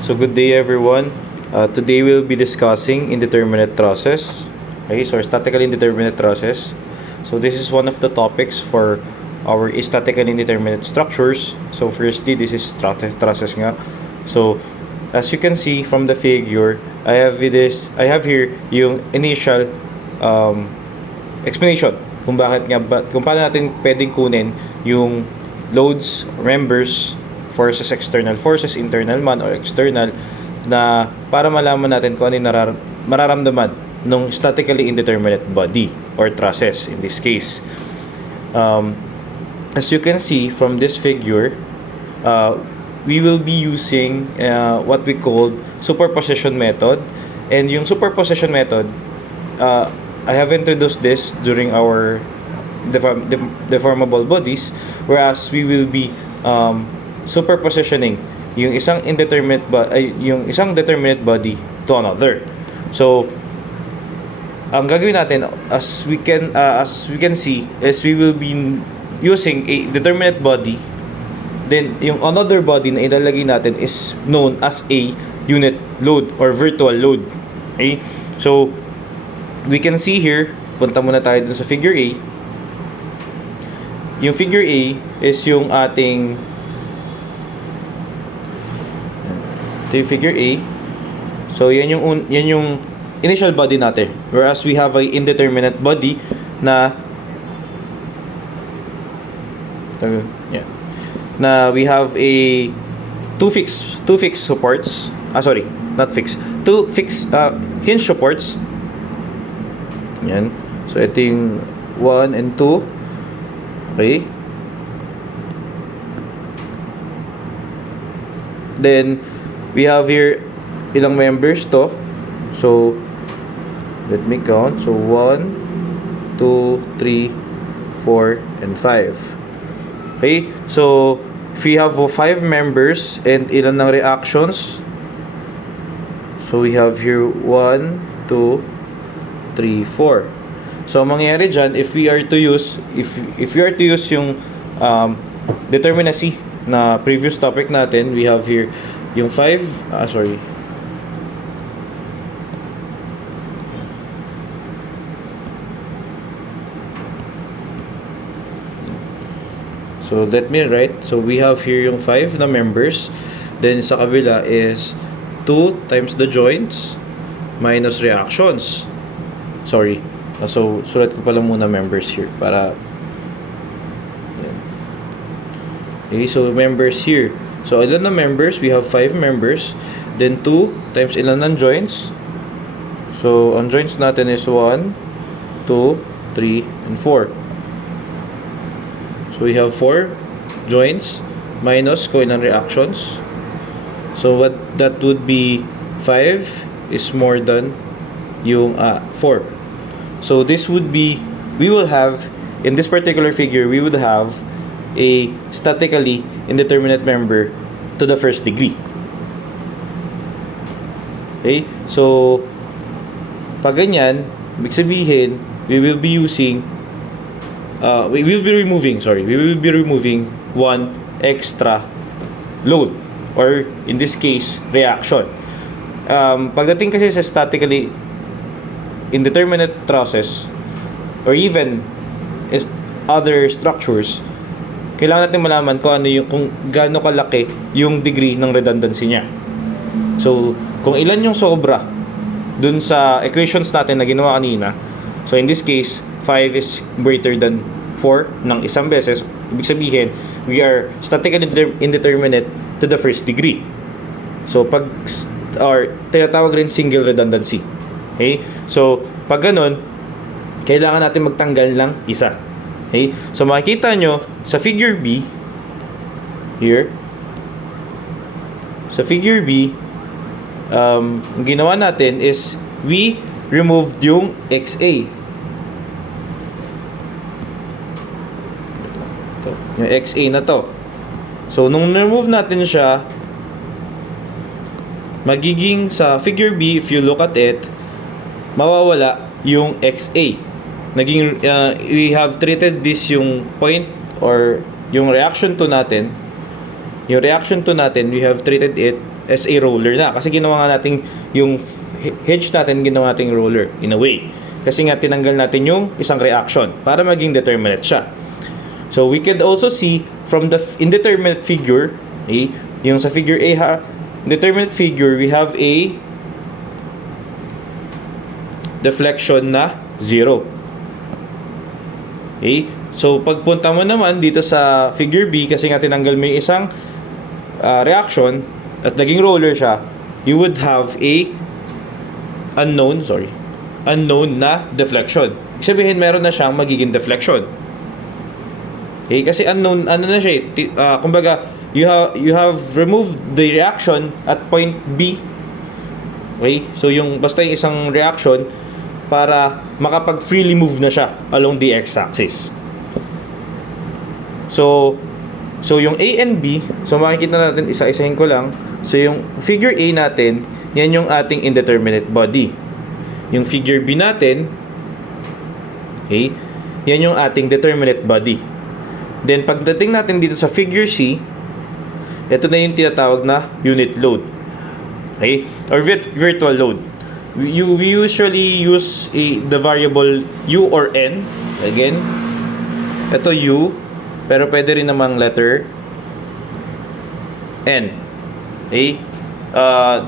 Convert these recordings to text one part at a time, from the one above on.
So good day everyone. Today we'll be discussing indeterminate trusses. Okay, so statically indeterminate trusses. So this is one of the topics for our statically indeterminate structures. So firstly, this is trusses nga. So as you can see from the figure, I have here yung initial explanation kung bakit nga kung paano natin pwedeng kunin yung loads, members, forces, external forces, internal man or external, na para malaman natin kung ano yung mararamdaman ng statically indeterminate body or trusses in this case. As you can see from this figure, we will be using what we call superposition method. And yung superposition method, I have introduced this during our deformable bodies, whereas we will be superpositioning yung isang determinate body to another. So ang gagawin natin, as we can see, is we will be using a determinate body, then yung another body na ilalagay natin is known as a unit load or virtual load. Okay, so we can see here, punta muna tayo dun sa figure A. Yung figure A is yung ating figure A. So yan yung initial body natin, whereas we have a indeterminate body na we have a two fixed supports, two fixed hinge supports. Yan. So ito yung 1 and 2. Okay. Then we have here ilang members to. So let me count. So 1, 2, 3, 4, and 5. Okay. So if we have 5 members and ilan ng reactions. So we have here 1, 2, 3, 4. So mangyayari dyan, if we are to use yung determinacy na previous topic natin, we have here yung 5, So let me write. So we have here yung 5 na members. Then sa kabila is 2 times the joints minus reactions. So sulat ko pala muna members here para yan. Okay, so members here. So ilan na members? We have 5 members. Then 2 times ilan ng joints? So ang joints natin is 1, 2, 3, and 4. So we have 4 joints minus kung ilang reactions. So what that would be 5 is more than yung 4. So this would be, we will have, in this particular figure, we would have a statically indeterminate member to the first degree. Okay? So pag ganyan, ibig sabihin, we will be removing one extra load, or in this case, reaction. Pagdating kasi sa statically indeterminate trusses or even other structures, kailangan natin malaman kung gaano kalaki yung degree ng redundancy niya. So kung ilan yung sobra dun sa equations natin na ginawa kanina, so in this case 5 is greater than 4 ng isang beses, ibig sabihin we are statically indeterminate to the first degree. So tinatawag rin single redundancy. Okay? So pag ganun, kailangan natin magtanggal ng isa. Okay? So makikita nyo sa figure B here, sa figure B, ang ginawa natin is we removed yung XA. Yung XA na to. So nung remove natin siya, magiging sa figure B, if you look at it, mawawala yung XA. We have treated this yung point or yung reaction to natin. Yung reaction to natin, we have treated it as a roller na. Kasi ginawa nga natin yung hedge natin, ginawa natin roller in a way. Kasi nga tinanggal natin yung isang reaction para maging determinate siya. So we could also see from the indeterminate figure, okay, yung sa figure A ha, determinate figure, we have a deflection na 0. Okay? So pagpunta mo naman dito sa figure B, kasi nga tinanggal mo yung isang reaction at naging roller siya, you would have a unknown na deflection. Ibig sabihin meron na siyang magiging deflection. Okay, kasi unknown ano na siya, kumbaga you have removed the reaction at point B. Okay? So yung basta yung isang reaction para makapag freely move na siya along the x-axis. So yung A and B, so makikita natin, isa-isahin ko lang. So yung figure A natin, yan yung ating indeterminate body. Yung figure B natin, okay, yan yung ating determinate body. Then pagdating natin dito sa figure C, ito na yung tinatawag na unit load. Okay? Or virtual load. We usually use the variable U or N. Again, ito U, pero pwede rin namang letter N. Okay?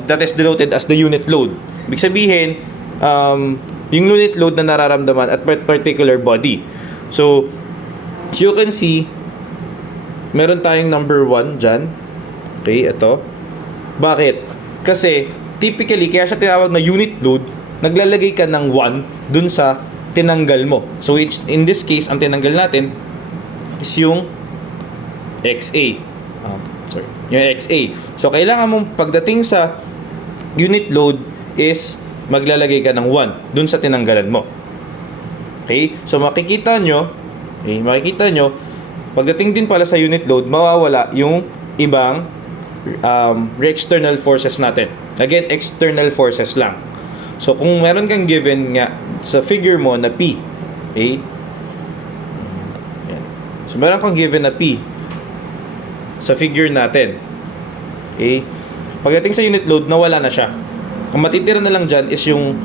That is denoted as the unit load. Ibig sabihin, yung unit load na nararamdaman at particular body. So, as you can see, meron tayong number 1 dyan. Okay, ito. Bakit? Kasi, typically, kaya siya tinawag na unit load, naglalagay ka ng 1 dun sa tinanggal mo. So, in this case, ang tinanggal natin is yung XA. Yung XA. So, kailangan mong pagdating sa unit load is maglalagay ka ng 1 dun sa tinanggalan mo. Okay? So, makikita nyo, pagdating din pala sa unit load, mawawala yung ibang external forces natin. Again, external forces lang. So, kung meron kang given nga sa figure mo na P, okay? Yan. So, meron kang given na P sa figure natin. Okay? Pagdating sa unit load, nawala na siya. Ang matitira na lang dyan is yung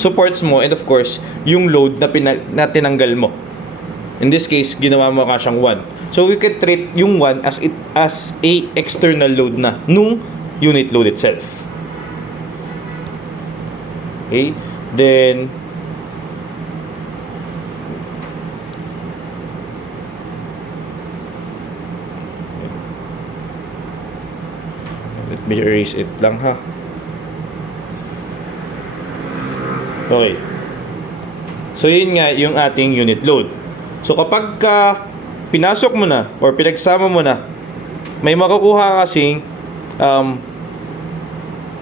supports mo and of course, yung load na tinanggal mo. In this case, ginawa mo ka siyang 1. So, we could treat yung 1 as a external load na nung unit load itself. Okay? Then, let me erase it lang ha. Okay. So, yun nga yung ating unit load. So, kapag pinasok mo na or pinagsama mo na, may makukuha kasing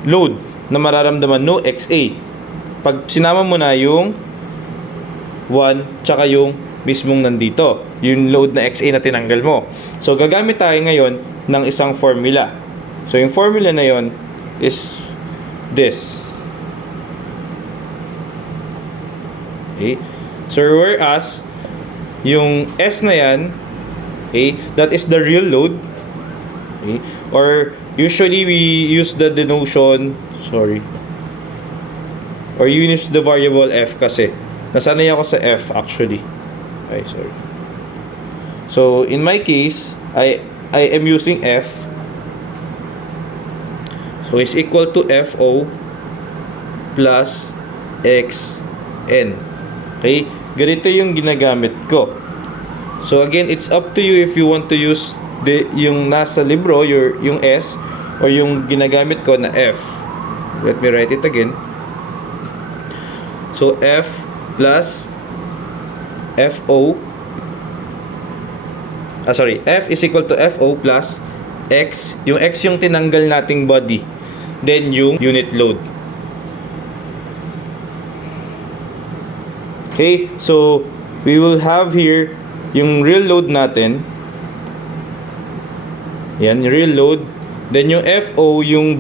load na mararamdaman no XA. Pag sinama mo na yung 1 tsaka yung mismong nandito, yung load na XA na tinanggal mo. So, gagamit tayo ngayon ng isang formula. So, yung formula na yon is this. Okay? So, whereas yung S na yan, okay, that is the real load. Okay? Or usually we use the denotation, or you use the variable F kasi nasanay ako sa F actually. Okay, sorry. So, in my case, I am using F. So, is equal to FO plus XN. Okay? Ganito yung ginagamit ko. So again, it's up to you if you want to use yung nasa libro, yung S, or yung ginagamit ko na F. Let me write it again. So F plus FO. F is equal to FO plus X. Yung X yung tinanggal nating body. Then yung unit load. Okay, so we will have here yung real load natin. Yan, real load. Then yung FO, yung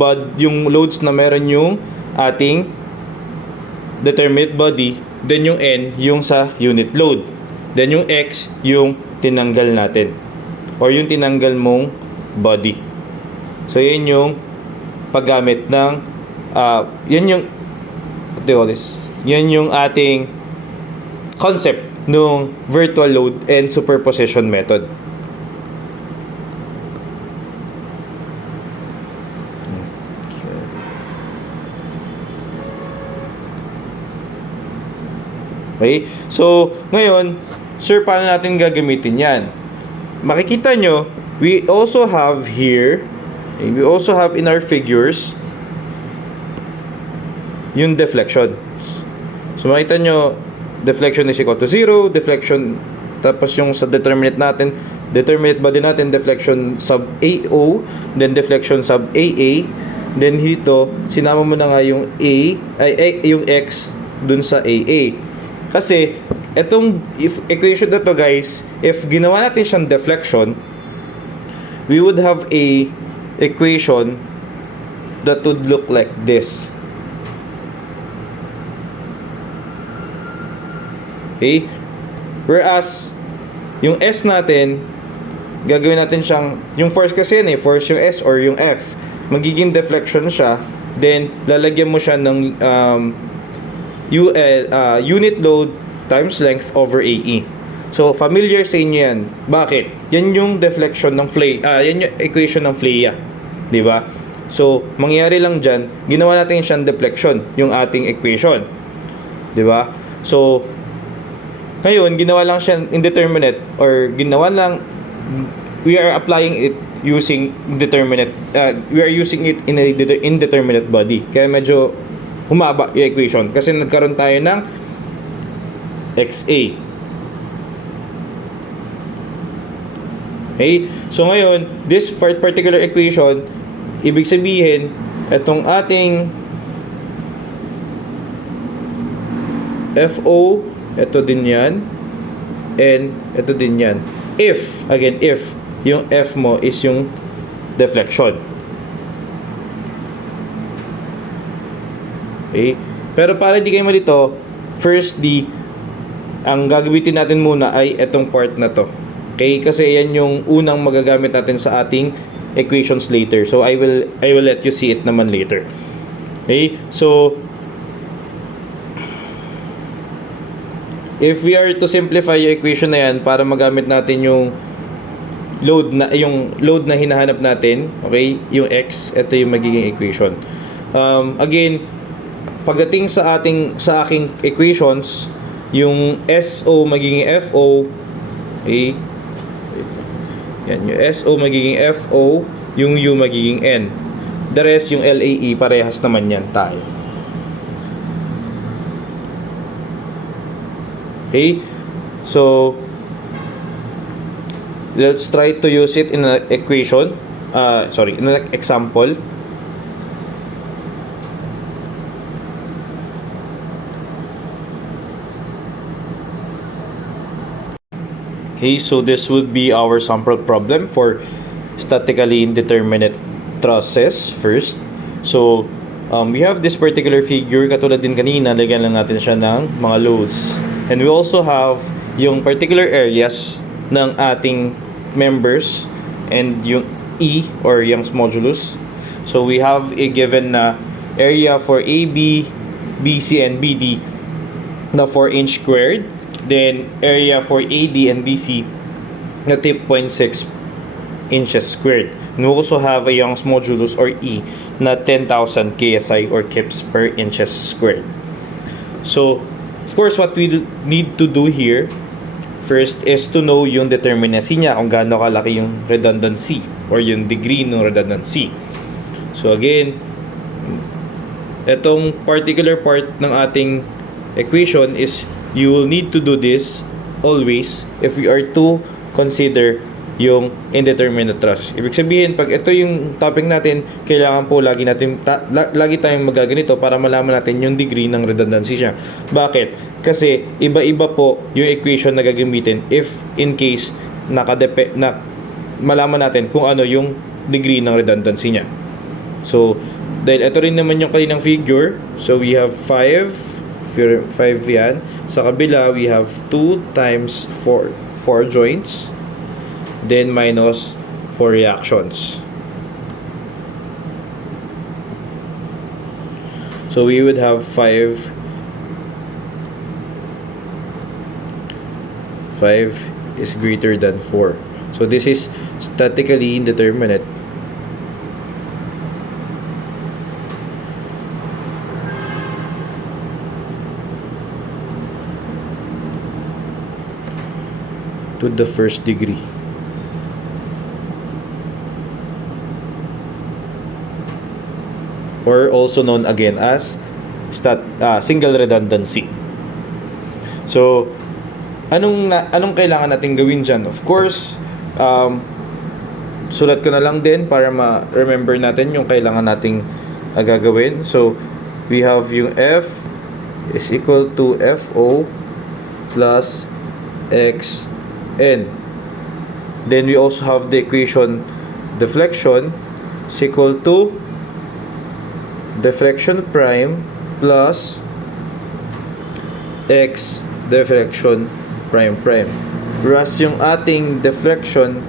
loads na meron yung ating determinate body. Then yung N, yung sa unit load. Then yung X, yung tinanggal natin. Or yung tinanggal mong body. So yan yung paggamit ng yan yung what do you call this? Yan yung ating concept ng virtual load and superposition method. Okay? So, ngayon, sir, paano natin gagamitin yan? Makikita nyo, we also have here, we also have in our figures, yung deflection. So, makita nyo, deflection is equal to 0, deflection, tapos yung sa determinate natin, determinate body natin, deflection sub AO, then deflection sub AA, then dito, sinama mo na nga yung yung X dun sa AA. Kasi, etong equation na to guys, if ginawa natin siyang deflection, we would have a equation that would look like this. Okay? Whereas, yung S natin, gagawin natin siyang, yung force kasi yun force yung S or yung F. Magiging deflection siya, then lalagyan mo siya ng unit load times length over AE. So, familiar sa inyo yan. Bakit? Yan yung deflection ng yan yung equation ng Flea. Diba? So, mangyayari lang dyan, ginawa natin siyang deflection, yung ating equation. Diba? So, ngayon, ginawa lang siya indeterminate or ginawa lang, we are applying it using indeterminate, we are using it in a indeterminate body. Kaya medyo humaba yung equation kasi nagkaroon tayo ng XA. Okay? So ngayon, this particular equation, ibig sabihin, itong ating FO, ito din yan, and ito din yan. If, again, if yung F mo is yung deflection. Okay? Pero para di kayo malito, firstly, ang gagamitin natin muna ay itong part na to. Okay? Kasi yan yung unang magagamit natin sa ating equations later. So I will let you see it naman later. Okay? So if we are to simplify yung equation na yan para magamit natin yung load na hinahanap natin, okay? Yung X, ito yung magiging equation. Again, pagdating sa aking equations, yung SO magiging FO, okay? Yan, yung SO magiging FO, yung U magiging N. The rest, yung LAE, parehas naman yan tayo. Okay? So, let's try to use it in an equation. In an example. Okay, so this would be our sample problem for statically indeterminate trusses first. So, we have this particular figure, katulad din kanina, lagyan lang natin siya ng mga loads. And we also have yung particular areas ng ating members and yung E or Young's modulus. So we have a given na area for AB, BC, and BD na 4 inch squared. Then area for AD and DC na 0.6 inches squared. And we also have a Young's modulus or E na 10,000 KSI or kips per inches squared. So of course, what we need to do here first is to know yung determinacy niya, kung gaano kalaki yung redundancy or yung degree ng redundancy. So again, itong particular part ng ating equation is you will need to do this always if we are to consider yung indeterminate trust. Ibig sabihin, pag ito yung topic natin, kailangan po lagi tayong magaganito para malaman natin yung degree ng redundancy siya. Bakit? Kasi iba-iba po yung equation na gagamitin if in case na malaman natin kung ano yung degree ng redundancy niya. So, dahil ito rin naman yung kaninang figure, so we have 5 yan. Sa kabila, we have 2 times 4 joints. Then minus 4 reactions. So we would have 5 is greater than 4. So this is statically indeterminate. To the first degree. Or also known again as single redundancy. So, anong kailangan natin gawin dyan? Of course, sulat ko na lang din para ma-remember natin yung kailangan nating gagawin. So, we have yung F is equal to FO plus XN. Then we also have the equation deflection is equal to deflection prime plus X deflection prime. Whereas yung ating deflection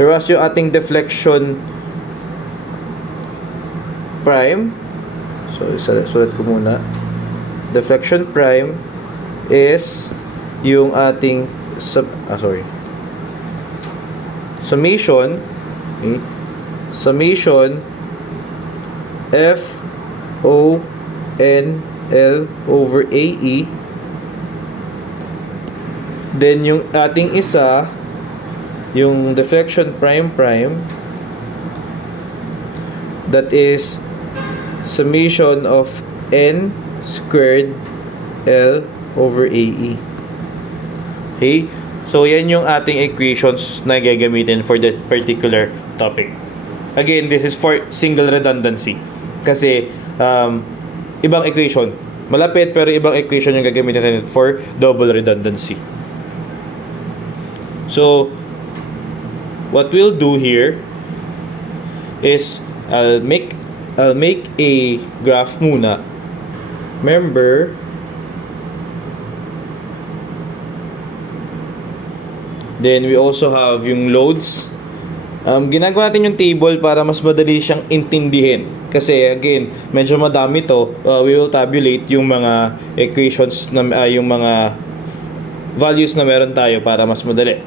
So whereas yung ating deflection prime, so sulat ko muna, deflection prime is yung ating summation, okay? Summation F O N L over AE. Then yung ating isa, yung deflection prime, that is summation of N squared L over AE. Okay? So, yan yung ating equations na gagamitin for that particular topic. Again, this is for single redundancy. Kasi, ibang equation. Malapit pero ibang equation yung gagamitin natin for double redundancy. So, what we'll do here is I'll make a graph muna. Remember, then we also have yung loads. Ginagawa natin yung table para mas madali siyang intindihin. Kasi again, medyo madami to. We will tabulate yung mga equations na yung mga values na meron tayo para mas madali.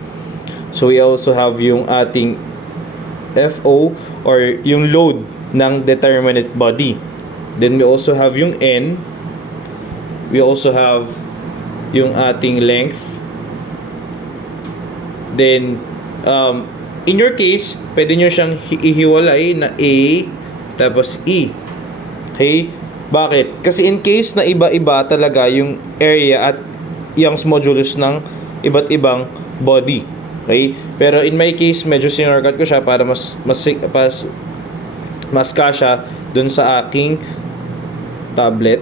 So we also have yung ating FO or yung load ng determinate body. Then we also have yung N. We also have yung ating length. Then in your case, pwede nyo siyang ihiwalay na A tapos E. Okay? Bakit? Kasi in case na iba-iba talaga yung area at yung modulus ng iba't ibang body. Okay? Pero in my case, medyo sinorkat ko siya para mas kasya dun sa aking tablet.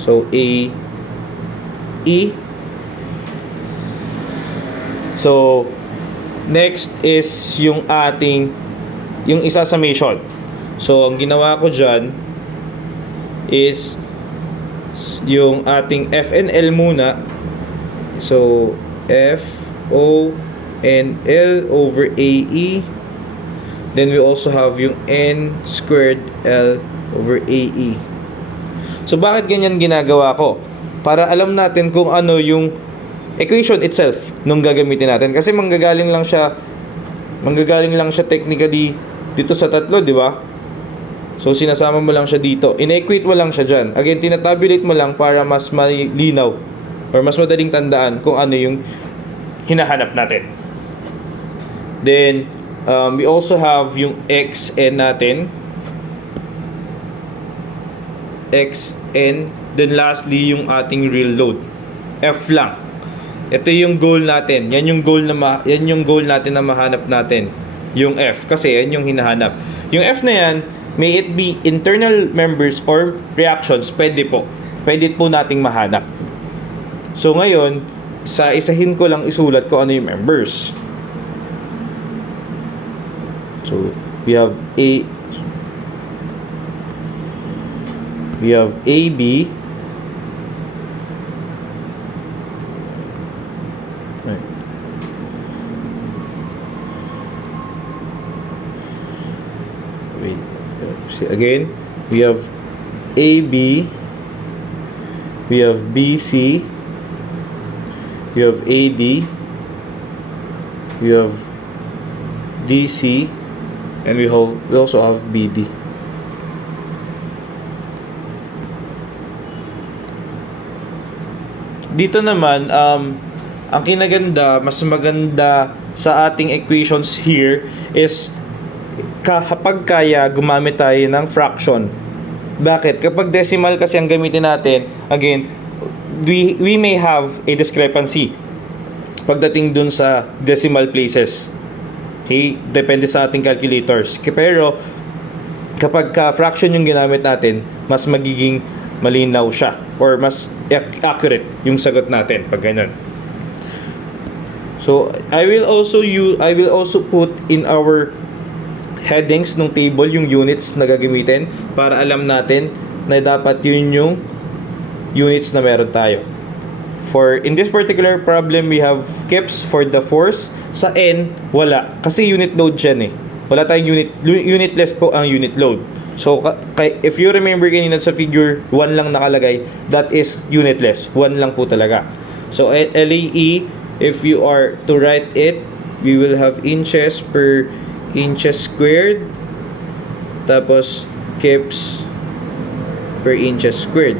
So, A, E. So, next is yung isa summation. So, ang ginawa ko dyan is yung ating F and L muna. So, F, O, and L over AE. Then we also have yung N squared L over AE. So, bakit ganyan ginagawa ko? Para alam natin kung ano yung equation itself nung gagamitin natin. Kasi manggagaling lang siya technically dito sa tatlo, di ba? So, sinasama mo lang siya dito. In-equate mo lang siya dyan. Again, tinatabulate mo lang para mas malinaw or mas madaling tandaan kung ano yung hinahanap natin. Then, we also have yung XN natin. XN. Then, lastly, yung ating real load. F lang. Ito yung goal natin. Yan yung goal natin na mahanap natin. Yung F. Kasi yan yung hinahanap. Yung F na yan, may it be internal members or reactions, pwede po. Pwede po nating mahanap. So ngayon, isahin ko lang isulat ko ano yung members. So we have AB. wait. See, again, we have AB, we have BC, we have AD, we have DC, and we also have BD. Dito naman, ang kinaganda, mas maganda sa ating equations here is kapag kaya gumamit tayo ng fraction. Bakit? Kapag decimal kasi ang gamitin natin, again, we may have a discrepancy pagdating dun sa decimal places. Okay? Depende sa ating calculators. Pero, kapag fraction yung ginamit natin, mas magiging malinaw siya or mas accurate yung sagot natin pag ganun. So, I will also put in our headings ng table yung units na gagamitin para alam natin na dapat yun yung units na meron tayo. For in this particular problem, we have kips for the force. Sa N, wala. Kasi unit load dyan eh. Wala tayong unitless po ang unit load. So, if you remember kanina sa figure, 1 lang nakalagay, that is unitless. 1 lang po talaga. So, LAE, if you are to write it, we will have inches per inches squared. Tapos, kips per inches squared.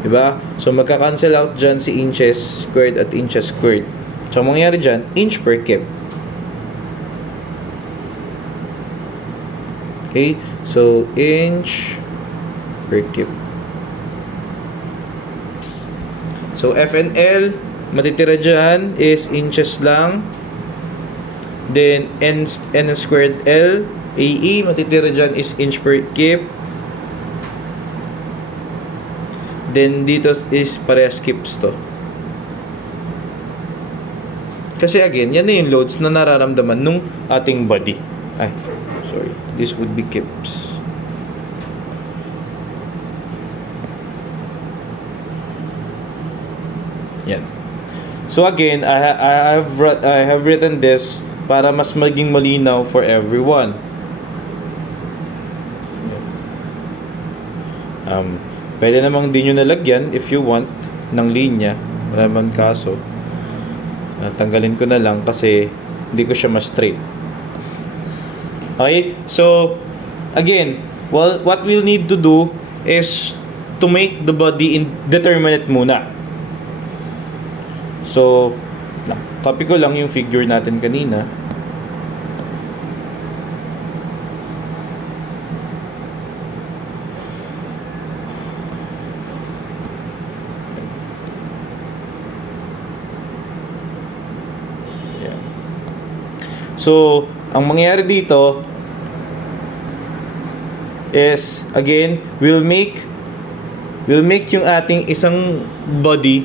Diba? So, magka-cancel out dyan si inches squared at inches squared. So, ang mangyayari dyan, inch per kip. Okay? So, inch per kip. So, F and L, matitira dyan is inches lang. Then, N squared L. AE, matitira dyan is inch per kip. Then, dito is parehas kips to. Kasi again, yan na yung loads na nararamdaman nung ating body. Ay, sorry. This would be kips. Yan. So again, I have written this para mas maging malinaw for everyone. Pwede namang din nyo nalagyan if you want ng linya. Wala naman kaso. Tanggalin ko na lang kasi hindi ko siya mas straight. Okay? So, again, well, what we'll need to do is to make the body indeterminate muna. So, copy ko lang yung figure natin kanina. So, ang mangyayari dito is, again, we'll make yung ating isang body.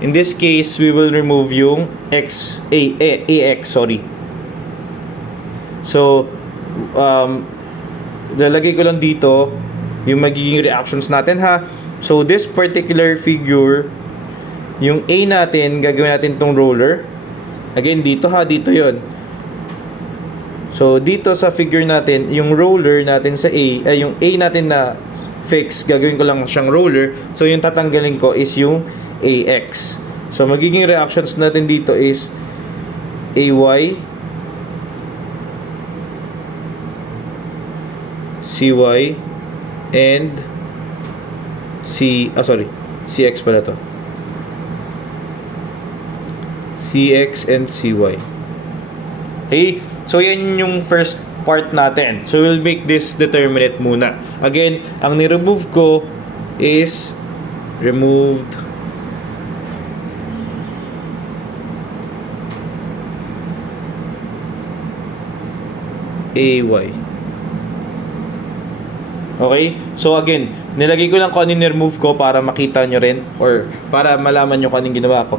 In this case, we will remove yung AX, sorry. So, lalagay ko lang dito yung magiging reactions natin ha. So, this particular figure, yung A natin, gagawin natin tong roller. Again, dito ha, dito yon. So, dito sa figure natin, yung roller natin sa yung A natin na fix, gagawin ko lang siyang roller. So, yung tatanggalin ko is yung AX. So, magiging reactions natin dito is AY, CY, and CX pala to. CX and CY. Okay? So, yan yung first part natin. So, we'll make this determinate muna. Again, ang ni-remove ko is removed AY. Okay? So, again, nilagay ko lang kung ano ni-remove ko para makita nyo rin or para malaman nyo kung anong ginawa ko.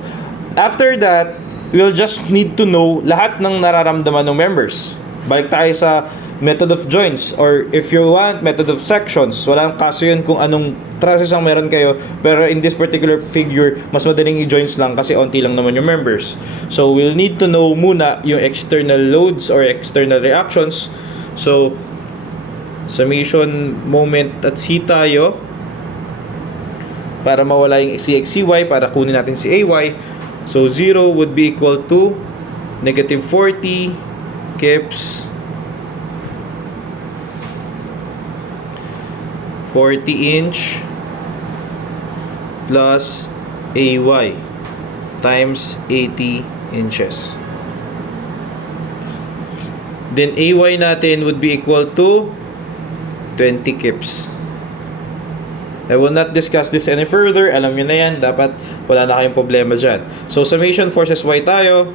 After that, we'll just need to know lahat ng nararamdaman ng members. Balik tayo sa method of joints or if you want, method of sections. Walang kaso yun kung anong traces ang meron kayo. Pero in this particular figure, mas madaling i-joints lang kasi onti lang naman yung members. So, we'll need to know muna yung external loads or external reactions. So, Summation moment at C tayo para mawala yung CXCY para kunin natin si AY. So 0 would be equal to negative 40 kips 40 inch plus AY times 80 inches. Then AY natin would be equal to 20 kips. I will not discuss this any further. Alam nyo na yan. Dapat wala na kayong problema dyan. So, summation forces Y tayo.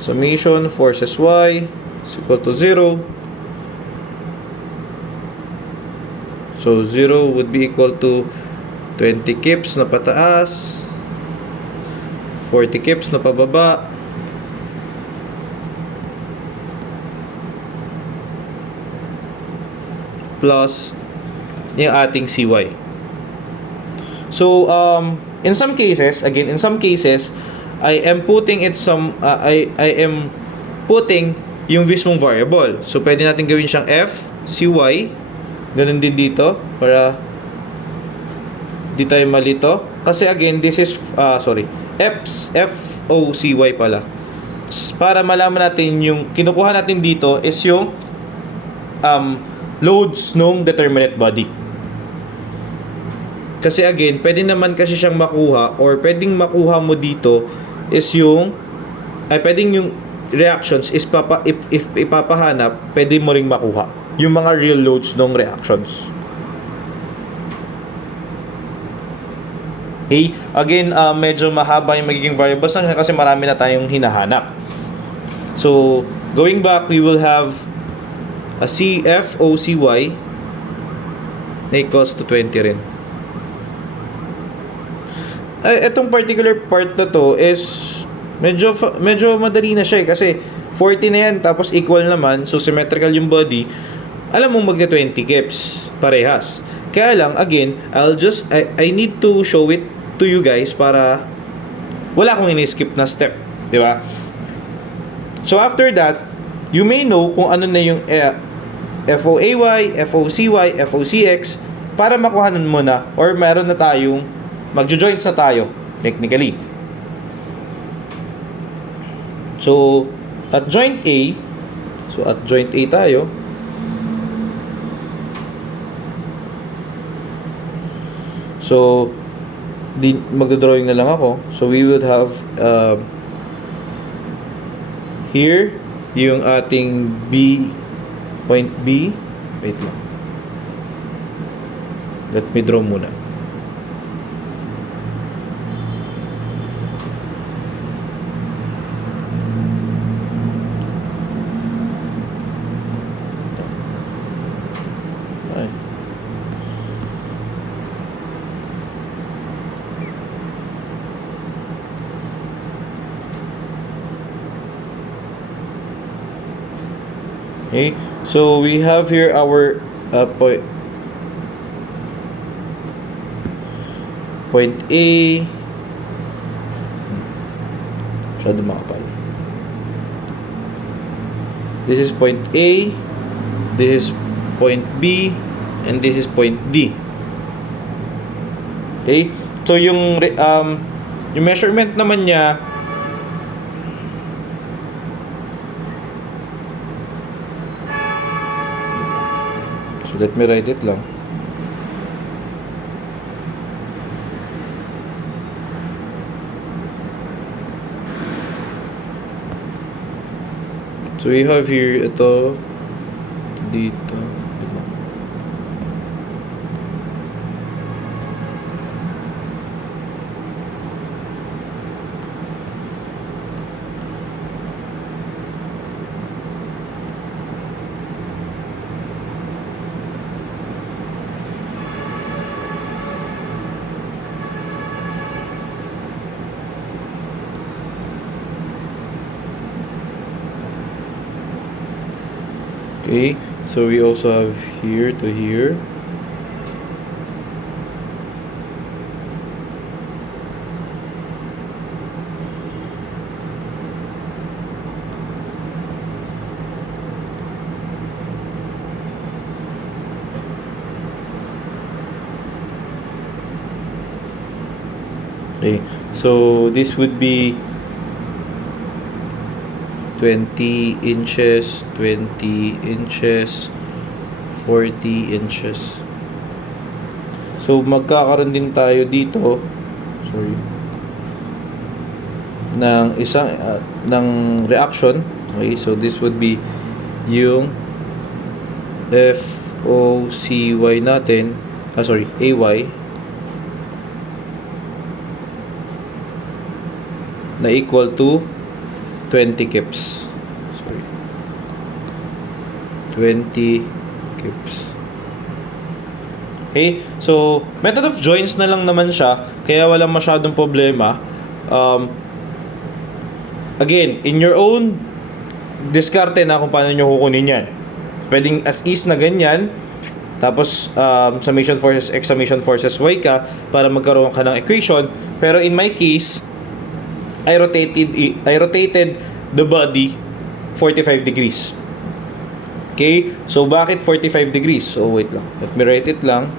Summation forces Y is equal to 0. So, 0 would be equal to 20 kips na pataas, 40 kips na pababa, plus yung ating CY. So, in some cases, again, in some cases, I am putting it I am putting yung mismong variable. So, pwede natin gawin siyang F, CY, ganun din dito, para di tayo malito. Kasi again, this is, FOCY pala. Para malaman natin yung kinukuha natin dito is yung loads nung determinate body. Kasi again, pwede naman kasi siyang makuha or pwedeng makuha mo dito is yung pwedeng yung reactions is if ipapahanap, pwede mo ring makuha yung mga real loads nung reactions. Okay, again, medyo mahaba yung magiging variables na kasi marami na tayong hinahanap. So, going back, we will have a CFOCY na equals to 20 rin. Itong particular part na to is medyo madali na siya kasi 40 na yan tapos equal naman, so symmetrical yung body. Alam mo magna 20 kips parehas. Kaya lang again, I need to show it to you guys para wala akong ini-skip na step, di ba? So after that, you may know kung ano na yung FOAY, FOCY, FOCX para makuhanan mo na or meron na tayong magjo-joints na tayo technically. So at joint A, tayo. So magdodrawing na lang ako. So we would have here yung ating point B. Wait lang. Let me draw muna. Okay, so we have here our point A. Masyado makapal. This is point A, this is point B, and this is point D. Okay, so yung measurement naman niya, let me write it lang. So we have here ito dito. Wait lang. Okay, so we also have here to here. So this would be 20 inches, 20 inches, 40 inches. So magkakaroon din tayo dito, sorry, ng isang ng reaction. Okay, so this would be yung FOCY natin, AY na equal to 20 kips. Sorry. 20 kips. Okay? So, method of joins na lang naman siya, kaya walang masyadong problema. Again, in your own diskarte na kung paano nyo kukunin yan. Pwedeng as is na ganyan, tapos summation forces x summation forces y ka para magkaroon ka ng equation. Pero in my case, I rotated the body 45 degrees. Okay? So, bakit 45 degrees? So, wait lang. Let me write it lang.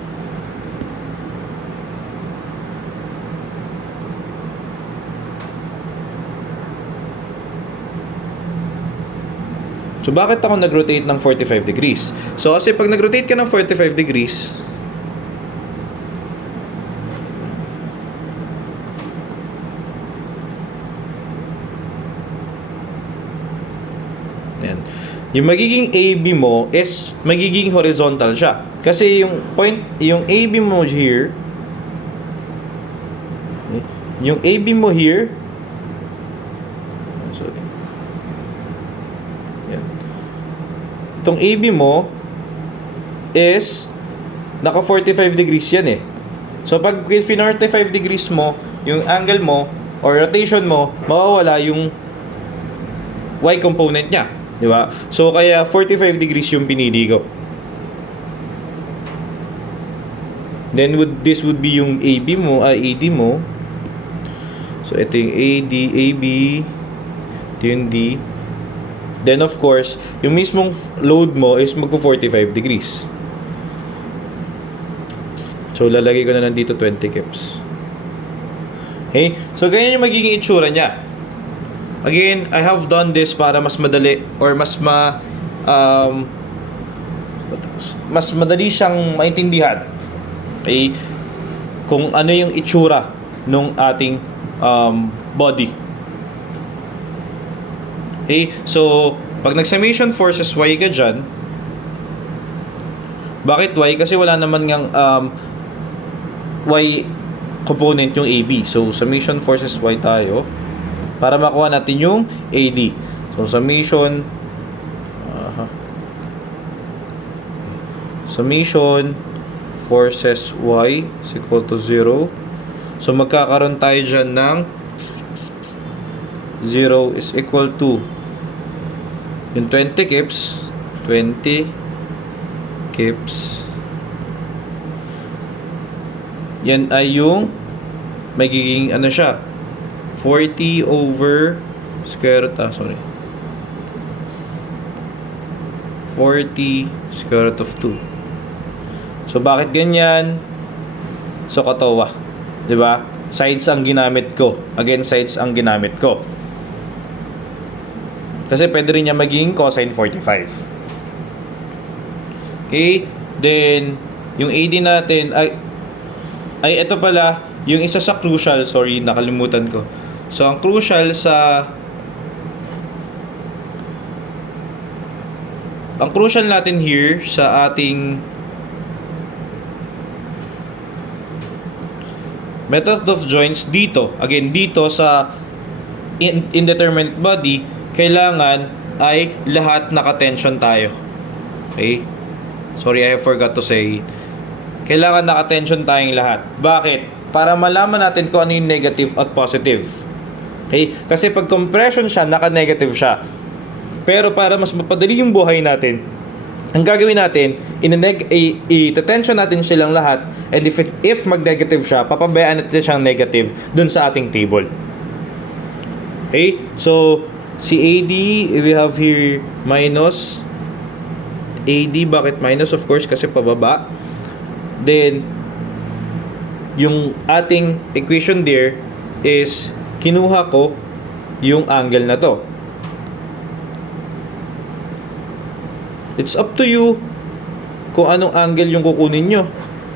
So, bakit ako nag-rotate ng 45 degrees? So, kasi pag nag-rotate ka ng 45 degrees, yan. Yung magiging AB mo is magiging horizontal siya. Kasi yung yung AB mo here, okay, yung AB mo here, sorry. Yan. Itong AB mo is naka 45 degrees yan eh. So pag 45 degrees mo, yung angle mo or rotation mo, mawawala yung Y component niya. Di ba? So, kaya 45 degrees yung pinili ko. Then, this would be yung AB mo, AD mo. So, ito yung AD, AB. Ito yung D. Then, of course, yung mismong load mo is magpo-45 degrees. So, lalagay ko na lang dito 20 kips. Okay? So, ganyan yung magiging itsura niya. Again, I have done this para mas madali or mas madali siyang maintindihan. Okay? Kung ano yung itsura nung ating body. Okay? So, pag nag-summation forces Y ka dyan, bakit Y? Kasi wala naman ngang Y component yung AB. So, summation forces Y tayo para makuha natin yung AD. So, summation forces Y is equal to 0. So, magkakaroon tayo dyan ng 0 is equal to yung 20 kips. 20 kips. Yan ay yung magiging ano siya, 40 over square root, 40 square root of 2. So, bakit ganyan? So, katawa. Diba? Sides ang ginamit ko. Again, sides ang ginamit ko. Kasi pwede rin niya maging cosine 45. Okay? Then, yung AD natin, ay ito pala, yung isa sa crucial, sorry, nakalimutan ko. So, ang crucial natin here sa ating method of joints dito, again, dito sa indeterminate body, kailangan ay lahat naka-tension tayo. Okay? Sorry, I forgot to say. Kailangan naka-tension tayong lahat. Bakit? Para malaman natin kung ano yung negative at positive. Okay? Kasi pag compression siya, naka-negative siya. Pero para mas mapadali yung buhay natin, ang gagawin natin, i-tension natin silang lahat, and if mag-negative siya, papabayaan natin siyang negative dun sa ating table. Okay? So, si AD, we have here minus. AD, bakit minus? Of course, kasi pababa. Then, yung ating equation there is kinuha ko yung angle na to. It's up to you kung anong angle yung kukunin nyo.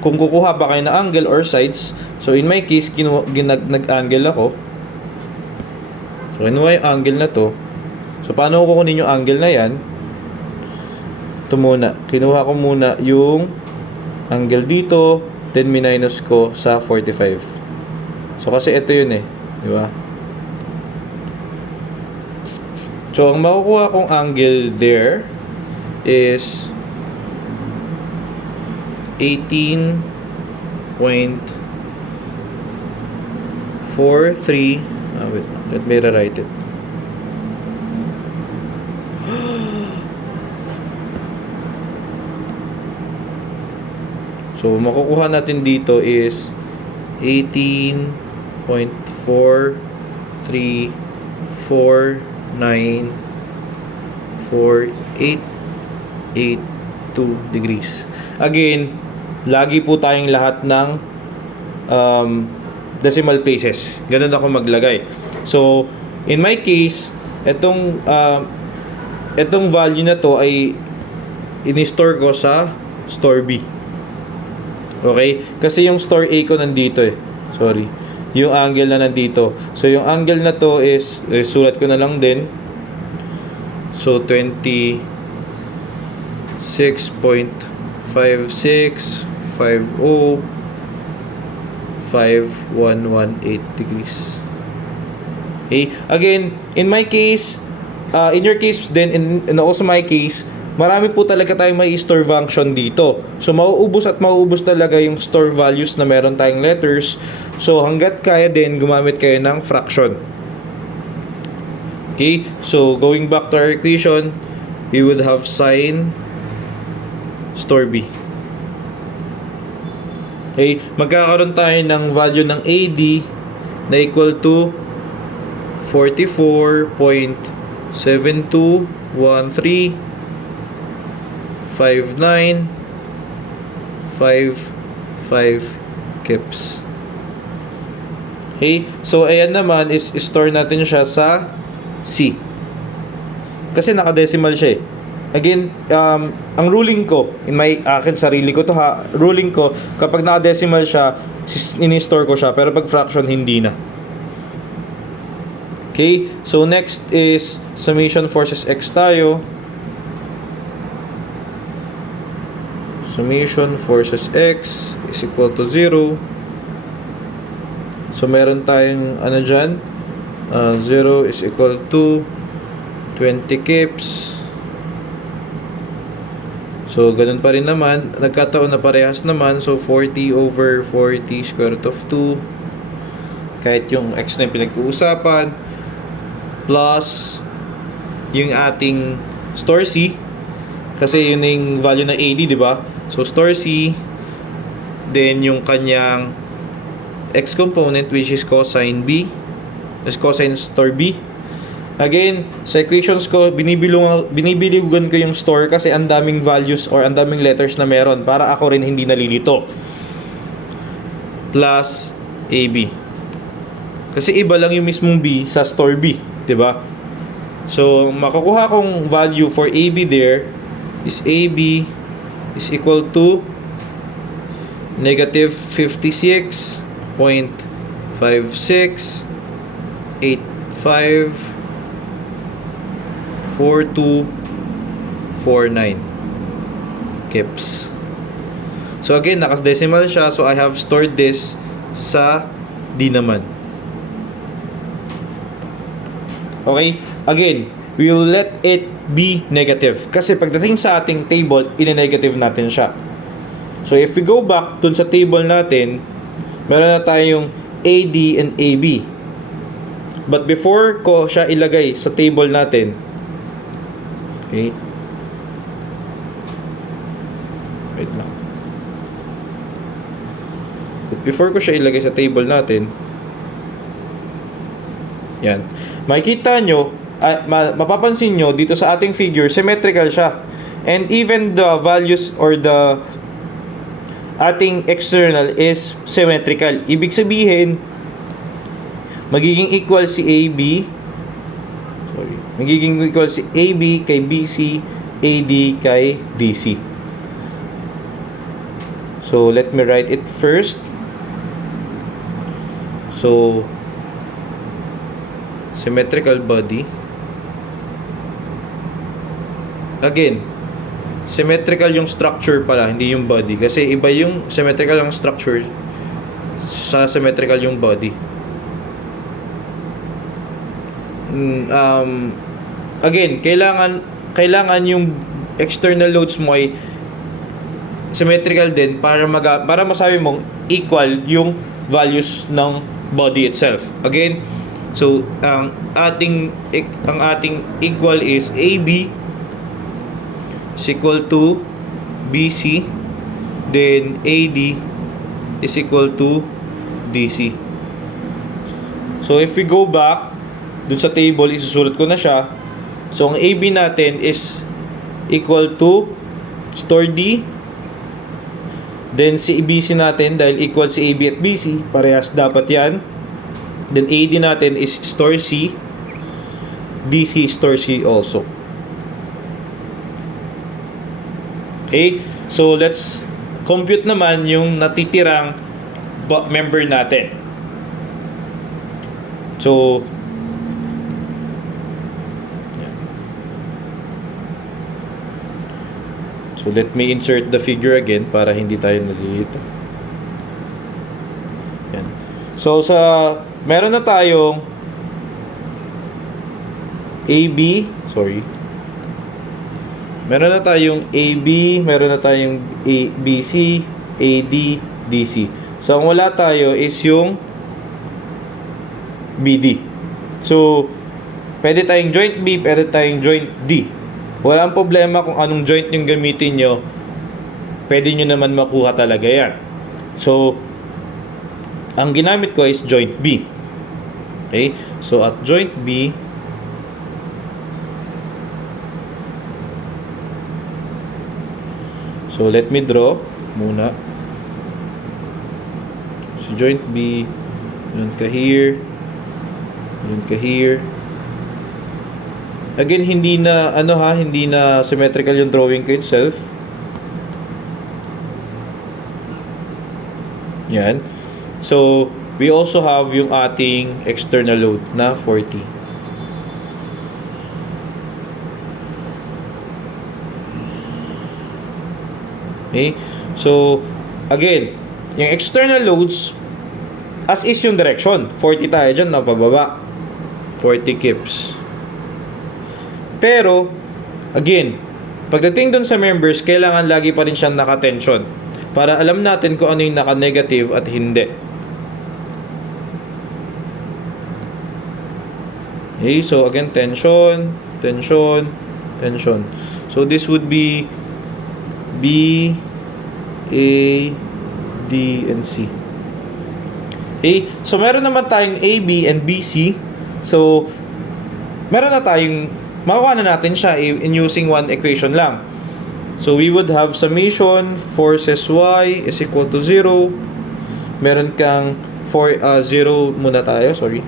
Kung kukuha ba kayo ng angle or sides. So in my case, nag-angle ako. So kinuha yung angle na to. So paano ko kukunin yung angle na yan? Ito muna. Kinuha ko muna yung angle dito, then minus ko sa 45. So kasi ito yun eh, di ba? So ang makukuha kong angle there is 18.43. Wait, let me rewrite it. So makukuha natin dito is 18.43494882 degrees. Again, lagi po tayong lahat ng decimal places. Ganun ako maglagay. So, in my case, itong value na to ay in-store ko sa store B. Okay? Kasi yung store A ko nandito eh. Sorry. Yung angle na nandito. So, yung angle na to is, sulat ko na lang din. So, 26.56505118 degrees. Okay? Again, in my case, in your case then, in also my case, marami po talaga tayong may store function dito. So, mauubos talaga yung store values na meron tayong letters. So, hanggat kaya din, gumamit kayo ng fraction. Okay? So, going back to our equation, we would have sine store B. Okay? Magkakaroon tayo ng value ng AD na equal to 44.7213 5955 kips. Okay? So, ayan naman is store natin siya sa C. Kasi naka-decimal siya eh. Again, ang ruling ko, akin sarili ko to ha, ruling ko, kapag naka-decimal siya, in-store ko siya, pero pag fraction, hindi na. Okay? So, next is summation forces X tayo. Summation forces X is equal to 0. So, meron tayong ano dyan? 0 is equal to 20 kips. So, ganun pa rin naman. Nagkataon na parehas naman. So, 40 over 40 square root of 2. Kahit yung X na yung pinag-uusapan. Plus, yung ating store C. Kasi yun yung value ng AD, di ba? So, store C, then yung kanyang X component, which is cosine B, is cosine store B. Again, sa equations ko, binibiligan ko yung store kasi ang daming values or ang daming letters na meron para ako rin hindi nalilito. Plus AB. Kasi iba lang yung mismong B sa store B, di ba? So, makukuha kong value for AB there is AB is equal to negative 56.56854249 kips. So again, naka-decimal siya, so I have stored this sa D naman. Okay? Again, we will let it be negative. Kasi pagdating sa ating table, ine-negative natin siya. So, if we go back dun sa table natin, meron na tayong AD and AB. But before ko siya ilagay sa table natin, okay? Wait lang. But before ko siya ilagay sa table natin, yan. Makikita nyo, mapapansin nyo dito sa ating figure, symmetrical siya. And even the values or the ating external is symmetrical. Ibig sabihin, magiging equal si AB. Sorry. Magiging equal si AB kay BC, AD kay DC. So, let me write it first. So, symmetrical body. Again, symmetrical yung structure pala, hindi yung body. Kasi iba yung symmetrical yung structure sa symmetrical yung body. Again, kailangan yung external loads mo ay symmetrical din para masabi mong equal yung values ng body itself. Again, so ang ating equal is AB is equal to BC, then AD is equal to DC. So if we go back dun sa table, isusulat ko na siya. So ang AB natin is equal to store D, then si BC natin, dahil equal si AB at BC, parehas dapat yan. Then AD natin is store C, DC store C also. Okay, so let's compute naman yung natitirang member natin. So, let me insert the figure again para hindi tayo nalilito. Yan. So, meron na tayong AB, meron na tayong AB, meron na tayong BC, AD, DC. So, ang wala tayo is yung BD. So, pwede tayong joint B, pwede tayong joint D. Walang problema kung anong joint yung gamitin nyo. Pwede nyo naman makuha talaga yan. So, ang ginamit ko is joint B. Okay? So, at joint B, so, let me draw muna. So, joint B, yun ka here, yun ka here. Again, hindi na symmetrical yung drawing ko itself. Yan. So, we also have yung ating external load na 40. Okay? So, again, yung external loads, as is yung direction. 40 tayo dyan, na pababa. 40 kips. Pero, again, pagdating dun sa members, kailangan lagi pa rin siyang naka-tension para alam natin kung ano yung naka-negative at hindi. Okay, so again, tension, tension, tension. So this would be B, A, D, and C. Okay, so meron naman tayong A, B, and BC. So, meron na tayong makuha na natin siya in using one equation lang. So, we would have summation forces Y is equal to 0. Meron kang 0 muna tayo, 0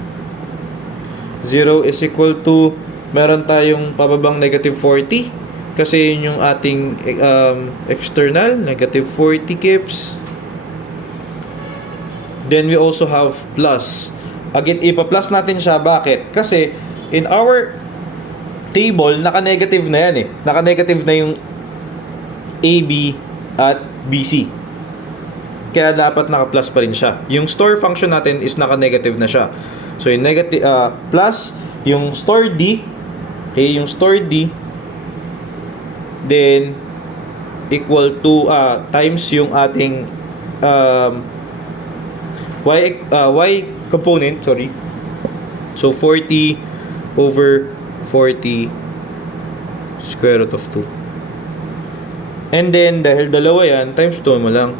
is equal to, meron tayong pababang negative 40 kasi yun yung ating external, negative 40 kips. Then, we also have plus. Again, ipa-plus natin siya. Bakit? Kasi, in our table, naka-negative na yan eh. Naka-negative na yung AB at BC. Kaya dapat naka-plus pa rin siya. Yung store function natin is naka-negative na siya. So, yung negative, plus, yung store D, okay, yung store D, then, equal to, times yung ating, Y component, So, 40 over 40 square root of 2. And then, dahil dalawa yan, times 2 mo lang.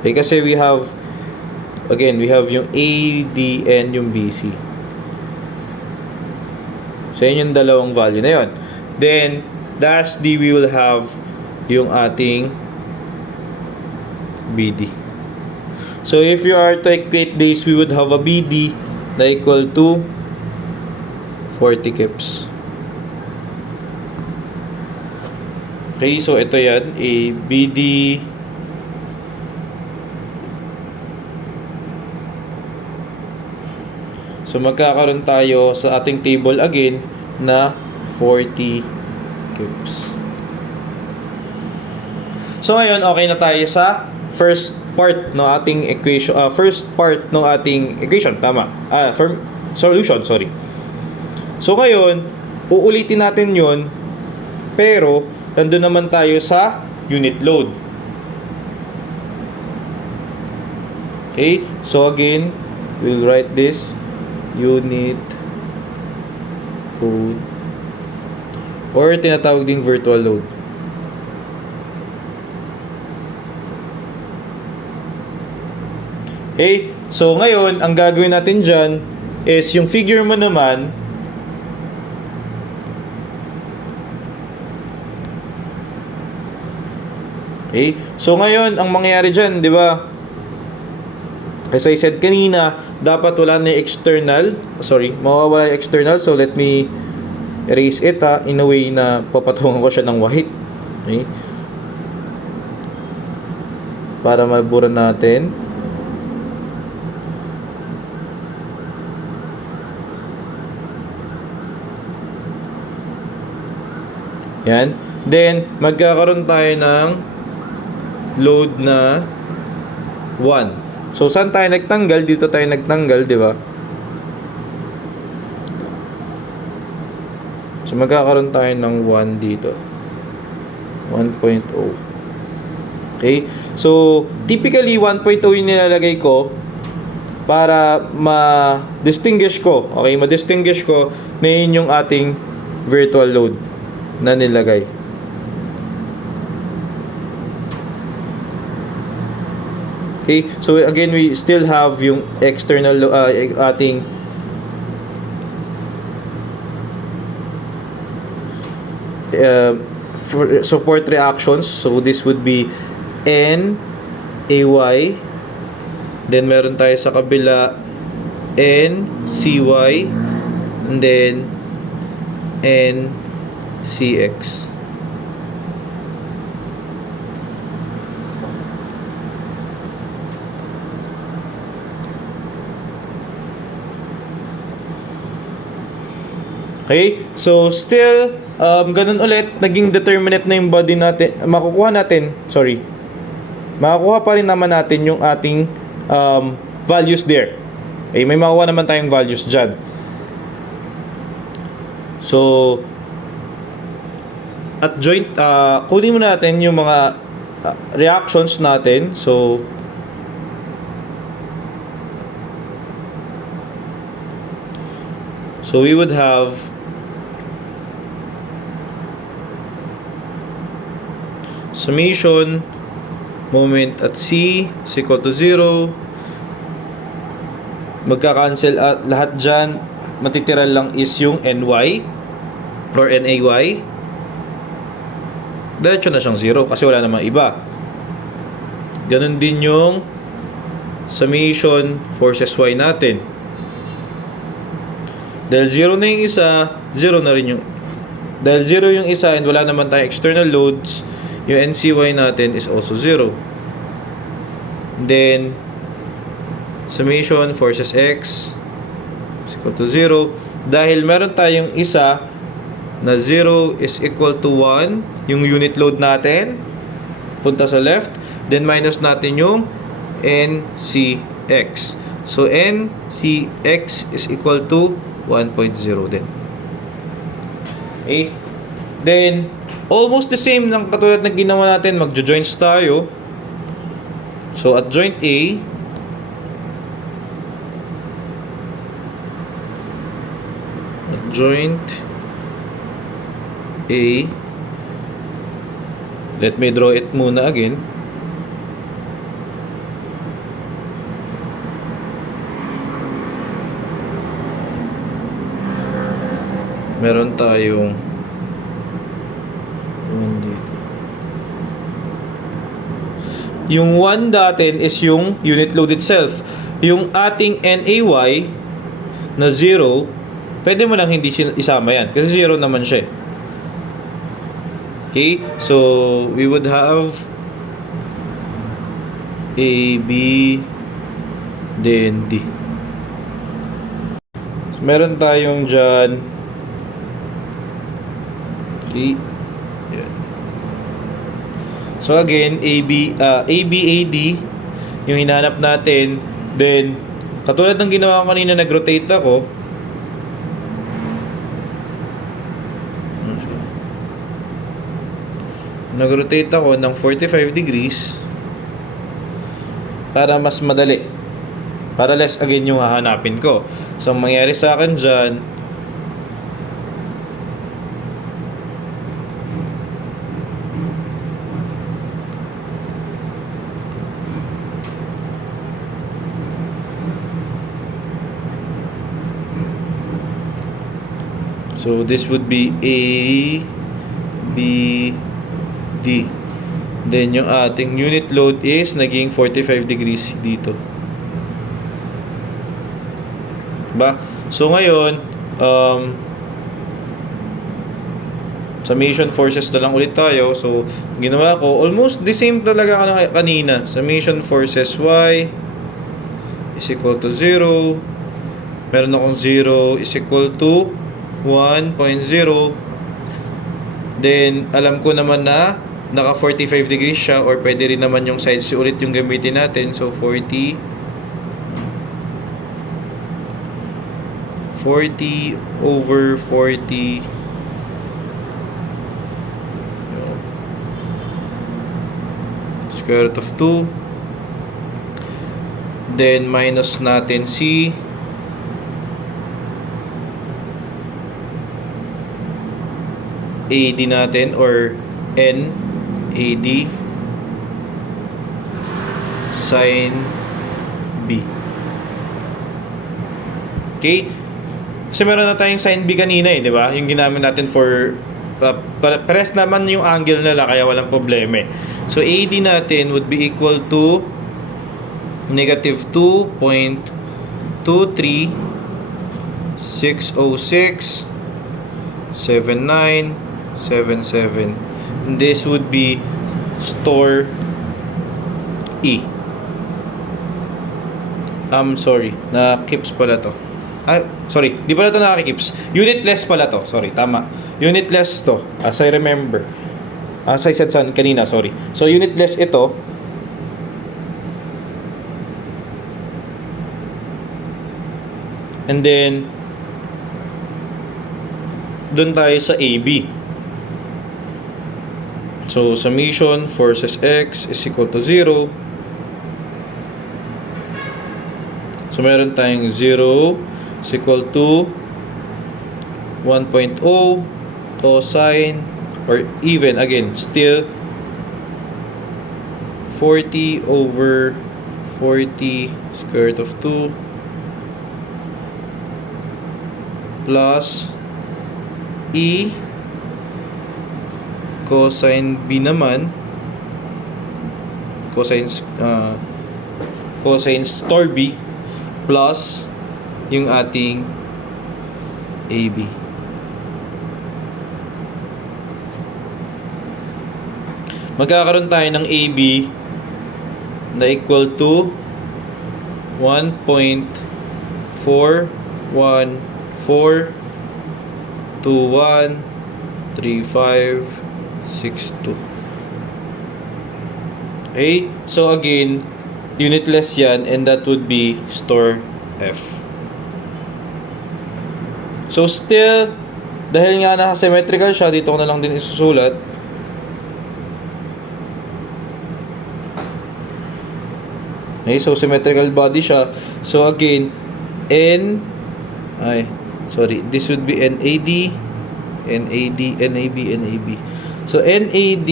Okay, kasi we have yung A, D, and yung BC. So, yun yung dalawang value na yun. Then, dash D, we will have yung ating BD. So if you are to equate this, we would have a BD na equal to 40 kips. Okay, so ito yan, a BD so magkakaroon tayo sa ating table again na 40 kips. So ngayon, okay na tayo sa first part ng ating equation, tama. Solution, sorry. So ngayon, uulitin natin 'yon, pero nandun naman tayo sa unit load. Okay? So again, we'll write this unit load or tinatawag ding virtual load. Okay? So ngayon, ang gagawin natin dyan is yung figure mo naman okay? So ngayon, ang mangyayari dyan, di ba? As I said kanina, dapat wala na yung external. Sorry, mawawala yung external. So let me erase it in a way na papatungan ko siya ng white. Okay? Para mabura natin. Yan. Then, magkakaroon tayo ng load na 1. So, saan tayo nagtanggal? Dito tayo nagtanggal, di ba? So, magkakaroon tayo ng 1 dito. 1.0. Okay? So, typically, 1.0 yung nilalagay ko para ma-distinguish ko. Okay? Ma-distinguish ko na yun yung ating virtual load na nilagay. Okay, so again, we still have yung external ating for support reactions. So this would be N AY, then meron tayo sa kabila N CY, and then N CX. Okay? So, still, ganun ulit, naging determinate na yung body natin. Makukuha pa rin naman natin yung ating values there. Okay? May makukuha naman tayong values dyan. So, at joint, kunin mo natin yung mga reactions natin. So, we would have summation moment at C is equal to 0. Magka-cancel at lahat dyan. Matitira lang is yung NY or NAY. Diretso na siyang 0 kasi wala namang iba. Ganon din yung summation forces Y natin. Dahil 0 na yung isa, 0 na rin yung... Dahil 0 yung isa and wala naman tayong external loads, yung NCY natin is also 0. Then, summation forces X is equal to 0. Dahil meron tayong isa na 0 is equal to 1, yung unit load natin, punta sa left, then minus natin yung NCX. So, NCX is equal to 1.0 din. Okay? Then, almost the same ng katulad na ginawa natin, magjo-joints tayo. So, at joint A, let me draw it muna again. Meron tayong Yung 1 natin is yung unit load itself. Yung ating NAY na 0, pwede mo lang hindi isama yan. Kasi 0 naman siya. Okay? So, we would have A, B, then D. So, meron tayong dyan. Okay? So again, ABAD yung hinanap natin. Then, katulad ng ginawa ko kanina, nag-rotate ako. Nag-rotate ako ng 45 degrees para mas madali. Para less again yung hahanapin ko. So, ang mangyari sa akin dyan, so this would be A, B, D. Then yung ating unit load is naging 45 degrees dito. Ba? So ngayon, summation forces na lang ulit tayo. So ginawa ko almost the same talaga kanina. Summation forces Y is equal to 0. Meron akong 0 is equal to 1.0. Then, alam ko naman na naka 45 degrees siya, or pwede rin naman yung sides ulit yung gamitin natin. So, 40 over 40 square root of 2. Then, minus natin si AD natin, or NAD sin B. Okay? Kasi meron na tayong sin B kanina di ba? Yung ginamit natin for pares naman yung angle nila, kaya walang problema eh. So AD natin would be equal to negative 2.23606 7977. And this would be store E. Sorry, na-kips pala to. Sorry, di pala to naki-kips. Unitless pala to. Sorry, tama. Unitless to, as I remember. As I said kanina, sorry. So, unitless ito. And then, doon tayo sa AB. So, summation forces X is equal to 0. So, meron tayong 0 is equal to 1.0 cosine, or even again, still 40 over 40 square root of 2 plus E cosine B naman, cosine store B plus yung ating AB. Magkakaroon tayo ng AB na equal to 1.414213562. Okay? So again, unitless yan, and that would be store F. So still, dahil nga naka-symmetrical siya, dito ko na lang din isusulat. Okay, so symmetrical body siya. So again, this would be NAD, NAB. So NAD,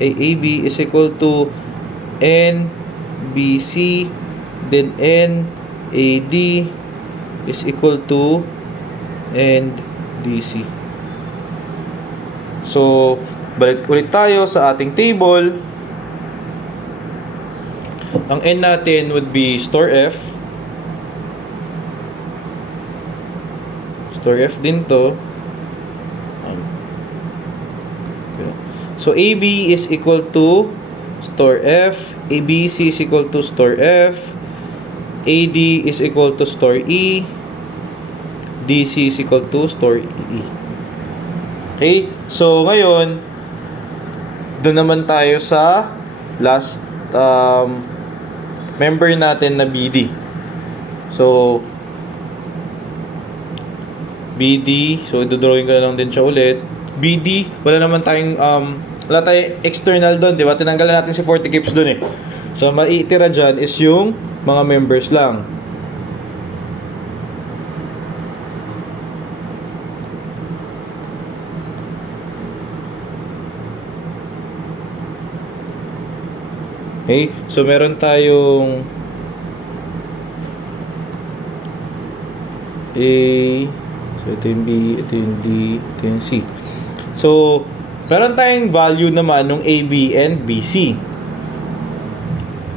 AB is equal to NBC, then NAD is equal to NDC. So, balik ulit tayo sa ating table. Ang N natin would be store F. Store F din to. Okay. So AB is equal to store F, ABC is equal to store F, AD is equal to store E, DC is equal to store E. Okay? So ngayon, doon naman tayo sa last member natin na BD. So BD, so idodrawing ko na lang din siya ulit. BD, wala naman tayong wala tayong external doon, di ba? Tinanggalan natin si 40 kips doon eh. So maiitira dyan is yung mga members lang. Okay, so meron tayong A, so ito yung B, ito yung D, ito yung C. So, meron tayong value naman ng A, B, and B, C.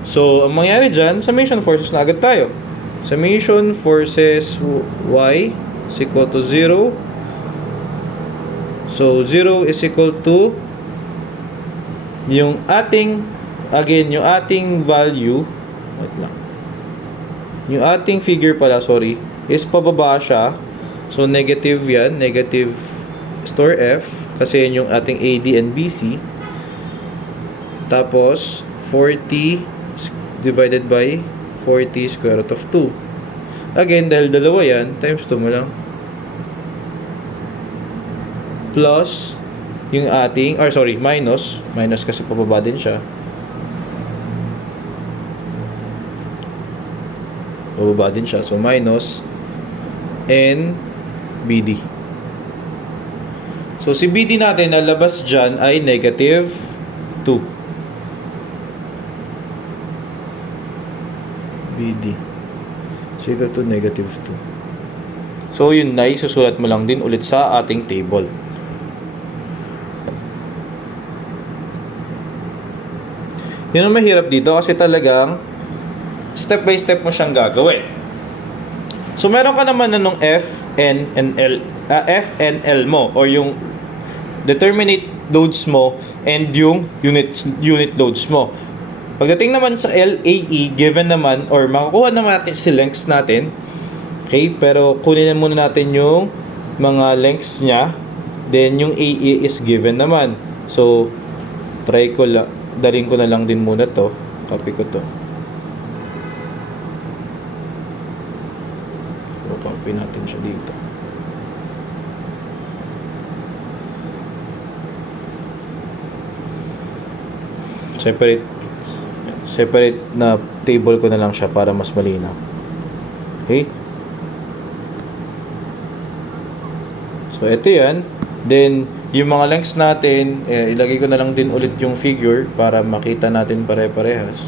So, ang mangyari dyan, summation forces na agad tayo. Summation forces Y is equal to 0. So, 0 is equal to yung ating yung ating value, wait lang. Yung ating figure pala, sorry, is pababa siya. So, negative yan, negative store F, kasi yun yung ating AD and BC. Tapos, 40 divided by 40 square root of 2. Again, dahil dalawa yan, times 2 mo lang. Plus, yung ating, minus kasi pababa din siya. Bababa din siya. So, minus N BD. So, si BD natin na labas dyan ay negative 2. BD. So, equal to negative 2. So, yun na, susulat mo lang din ulit sa ating table. Yun ang mahirap dito kasi talagang step by step mo siyang gagawin. So, meron ka naman na nung F, N, and L, F, N, L mo, or yung determinate loads mo, and yung unit loads mo. Pagdating naman sa L, A, E, given naman, or makakuha naman natin si lengths natin, okay, pero kunin muna natin yung mga lengths niya, then yung A, E is given naman. So, daling ko na lang din muna to, copy ko to. Copy natin siya dito. Separate na table ko na lang siya para mas malinaw. Okay? So, ito yan. Then, yung mga lengths natin, ilagay ko na lang din ulit yung figure para makita natin pare-parehas.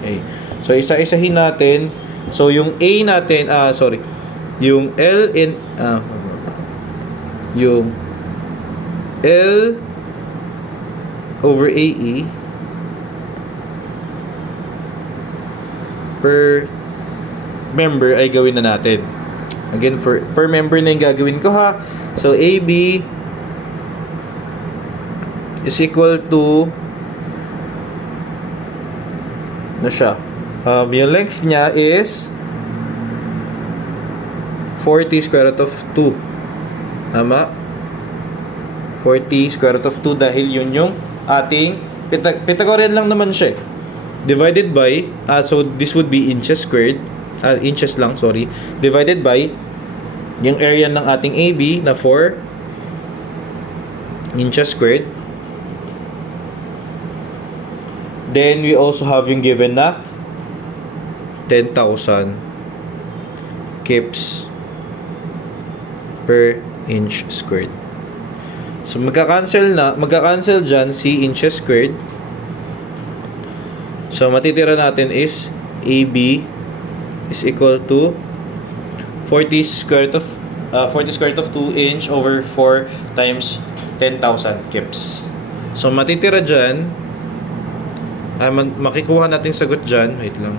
Okay. So, isa-isahin natin. So, yung A natin, yung L in, yung L over AE per member ay gawin na natin. Again, per member na yung gagawin ko ha. So, AB is equal to na siya. Yung length niya is 40 square root of 2. Tama? 40 square root of 2 dahil yun yung ating Pythagorean lang naman siya. Divided by, so this would be inches squared. Inches lang, sorry. Divided by yung area ng ating AB na 4 inches squared. Then we also have yung given na 10,000 kips per inch squared. So magka-cancel dyan si inches squared. So matitira natin is AB is equal to 40 square root of 2 inch over 4 times 10,000 kips. So, matitira dyan, makikuha natin sagot dyan. Wait lang.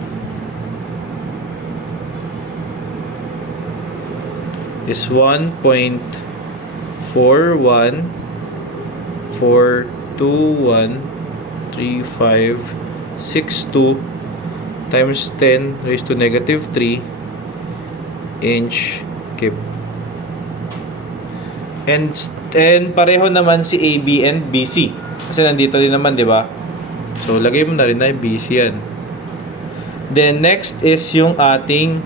Is 1.414213562 times 10 raised to negative 3 inch cube. And pareho naman si AB and BC. Kasi nandito din naman, di ba? So, lagay mo na rin na BC yan. Then, next is yung ating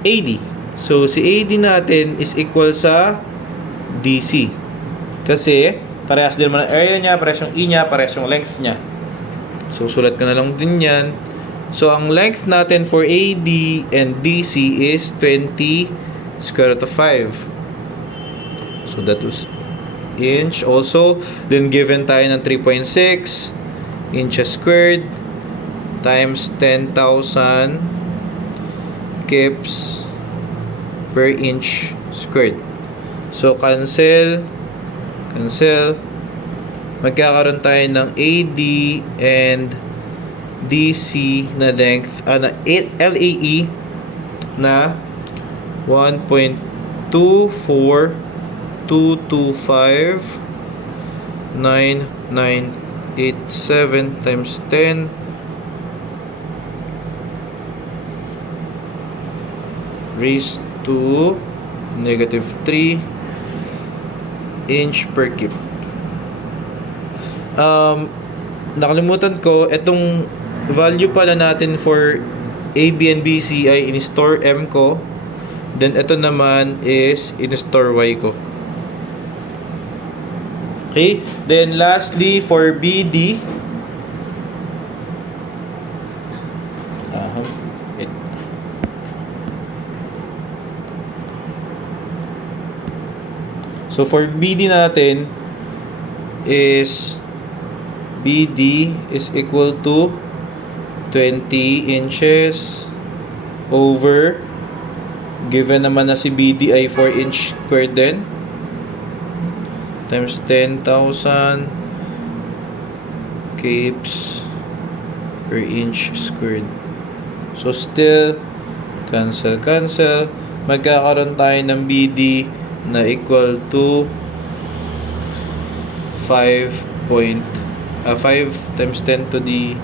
AD. So, si AD natin is equal sa DC. Kasi, parehas din naman ang area niya, parehas yung E niya, parehas yung length niya. So, sulat ka na lang din yan. So, ang length natin for AD and DC is 20 square root of 5. So, that was inch also. Then, given tayo ng 3.6 inches squared times 10,000 kips per inch squared. So, cancel. Magkakaroon tayo ng AD and DC na length, na LAE na 1.242259987 times 10 raised to negative 3 inch per cube. Nakalimutan ko, itong value pala natin for A, B, and BC ay in-store M ko. Then, ito naman is in-store Y ko. Okay? Then, lastly, for BD, so, for BD natin is BD is equal to 20 inches over, given naman na si BD ay 4 inch squared din, times 10,000 kips per inch squared. So, still, cancel. Magkakaroon tayo ng BD na equal to 5 times 10 to the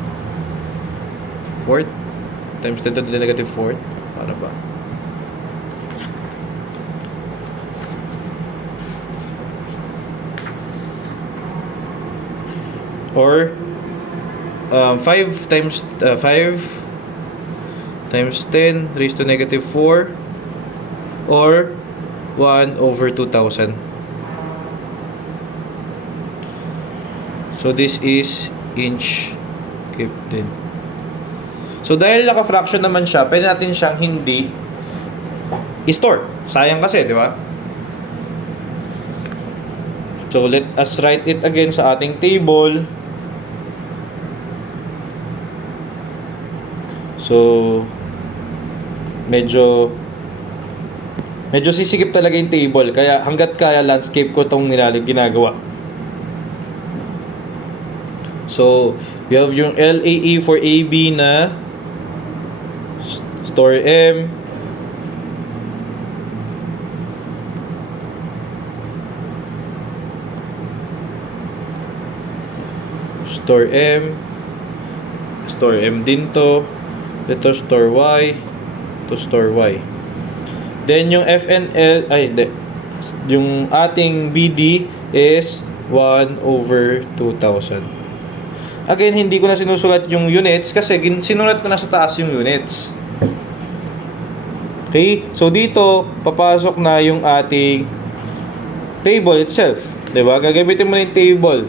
4th times 10 to the negative 4th. Para ba? Or 5 times 10 raised to negative 4, or 1 over 2,000. So, this is inch cube din. So, dahil naka-fraction naman siya, pwede natin siyang hindi i-store. Sayang kasi, di ba? So, let us write it again sa ating table. So, medyo sisikip talaga yung table. Kaya hanggat kaya, landscape ko itong ginagawa. So, we have yung LAE for AB na store M. Store M din to. Ito store Y. Ito store Y. Then yung FNL, yung ating BD is 1 over 2,000. Again, hindi ko na sinusulat yung units kasi sinulat ko na sa taas yung units. Okay? So, dito, papasok na yung ating table itself. Diba? Gagamitin mo na yung table.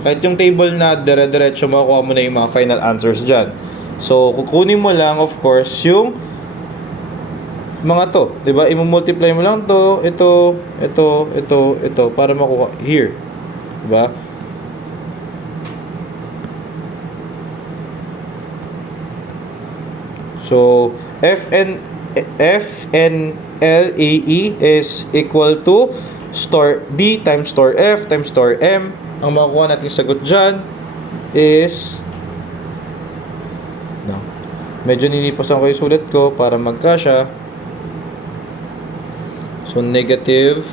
Kahit yung table na dire-diretso, makukuha mo na yung mga final answers dyan. So, kukunin mo lang, of course, yung mga to. Diba? I-multiply mo lang to, ito, para makuha here. Diba? So, FNLAE is equal to store D times store F times store M ang makukuha nating sagot dyan is no. Medyo ninipasan ko yung sulat ko para magkasya. So negative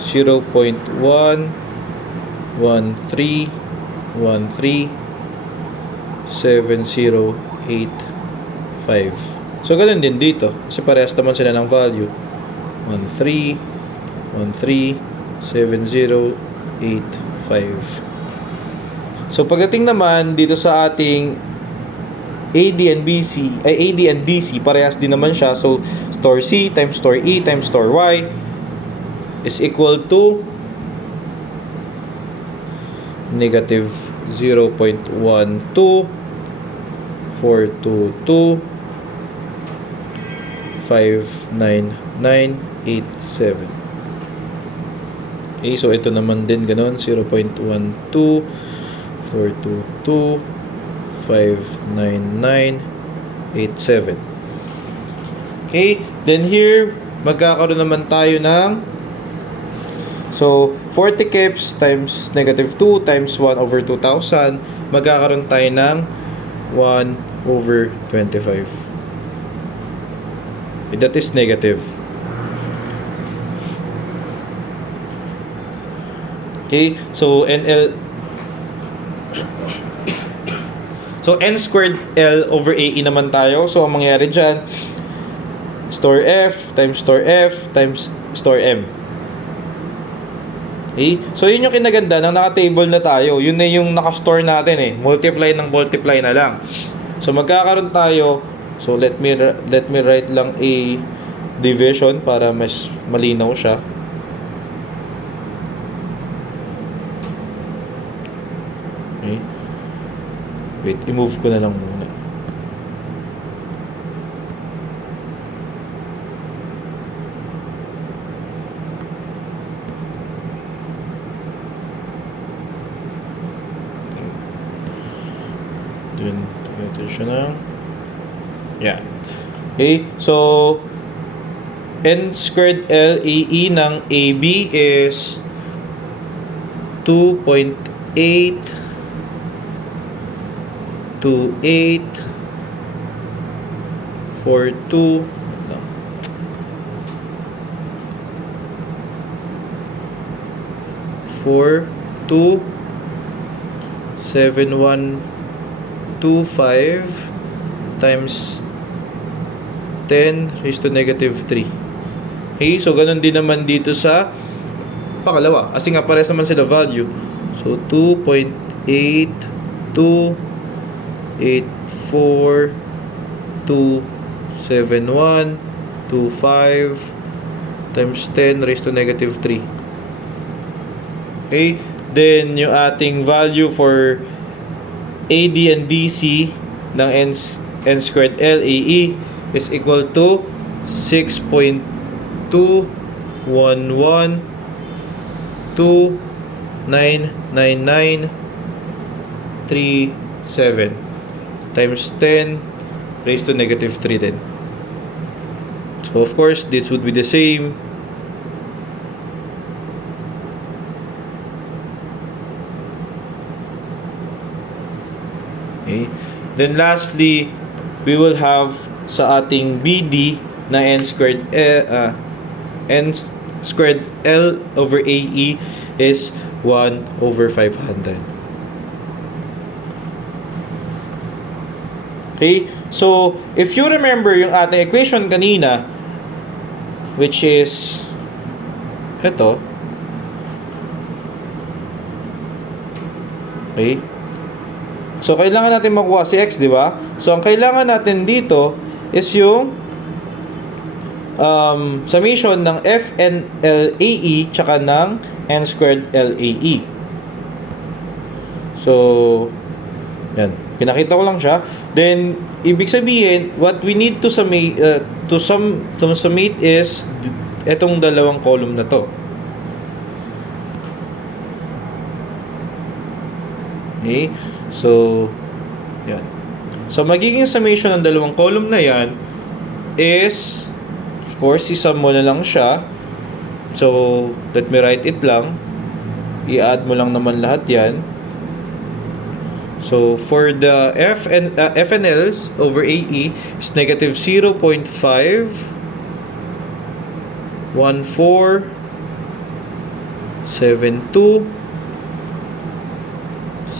0.1137085. So ganun din dito kasi parehas naman sila ng value. 1.3.1.3.70.85. So pagdating naman dito sa ating AD and BC, ay AD and DC, parehas din naman siya. So store C times store E times store Y is equal to negative 0.12422599987. Okay, so ito naman din ganon, 0.12422599987. Okay, then here magkakaroon naman tayo ng, so 40 kips times negative 2 times 1 over 2,000, magkakaroon tayo ng 1 over 25. Okay, that is negative. Okay, so N squared L over AE naman tayo. So ang mangyayari dyan, store F times store F times store M. Okay, so yun yung kinaganda ng naka-table na tayo. Yun na yung naka-store natin eh. Multiply ng multiply na lang. So magkakaroon tayo, so let me write lang a division para mas malinaw siya. Okay. Wait, i-move ko na lang muna. Then, ito siya na. Yeah. Okay, so N squared LAE ng AB is 2.82842 no. 4125 times 10 raised to negative 3. Okay, so ganun din naman dito sa pangalawa. Kasi nga parehas naman sila value. So 2.828427125 times 10 raised to negative 3. Okay, then yung ating value for AD and DC ng N squared LAE is equal to 6.211299937 times 10 raised to negative 3 then. So of course this would be the same. Okay. Then lastly, we will have sa ating BD na N squared L over AE is 1 over 500. Okay? So, if you remember yung ating equation kanina, which is ito. Okay? So, kailangan natin makuha si x, di ba? So, ang kailangan natin dito is yung summation ng FNLAE tsaka ng N squared LAE. So, yan. Pinakita ko lang siya. Then, ibig sabihin, what we need to summate, summate is etong dalawang column na to. Okay? So, yan. So, magiging summation ng dalawang column na yan is, of course, isum mo na lang siya. So, let me write it lang. i-add mo lang naman lahat yan. So, for the FNLs over AE is negative 0.5 14 72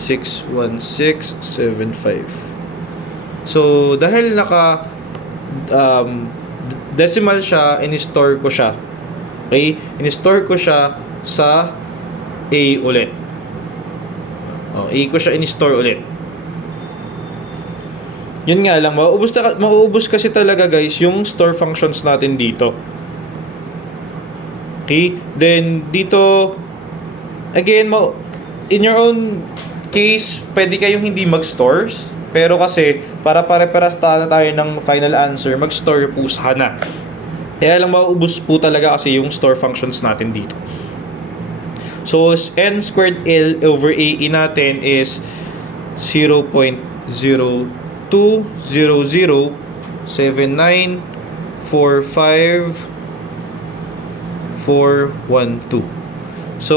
61675. So, dahil naka decimal siya, in-store ko siya. Okay? In-store ko siya sa A ulit. A ko siya in-store ulit. Yun nga lang, mauubos kasi talaga guys yung store functions natin dito. Okay? Then, dito, again, in your own case, pwede kayong hindi mag-store. Pero kasi, para pare-paras na tayo ng final answer, mag-store po sana. Kaya lang mauubos po talaga kasi yung store functions natin dito. So, n squared L over AE natin is 0.020007945 So,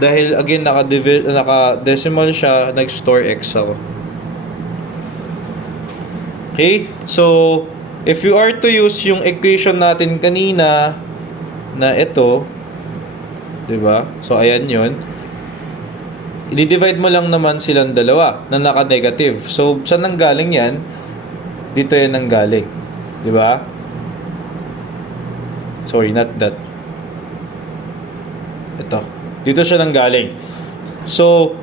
dahil again naka-decimal siya, nag-store x ako. Okay? So, if you are to use yung equation natin kanina na ito, 'di ba? So, ayan 'yon. I-divide mo lang naman silang dalawa na naka-negative. So, saan nanggaling yan? Dito yan nanggaling. 'Di ba? Sorry, not that. Ito. Dito siya nanggaling. So,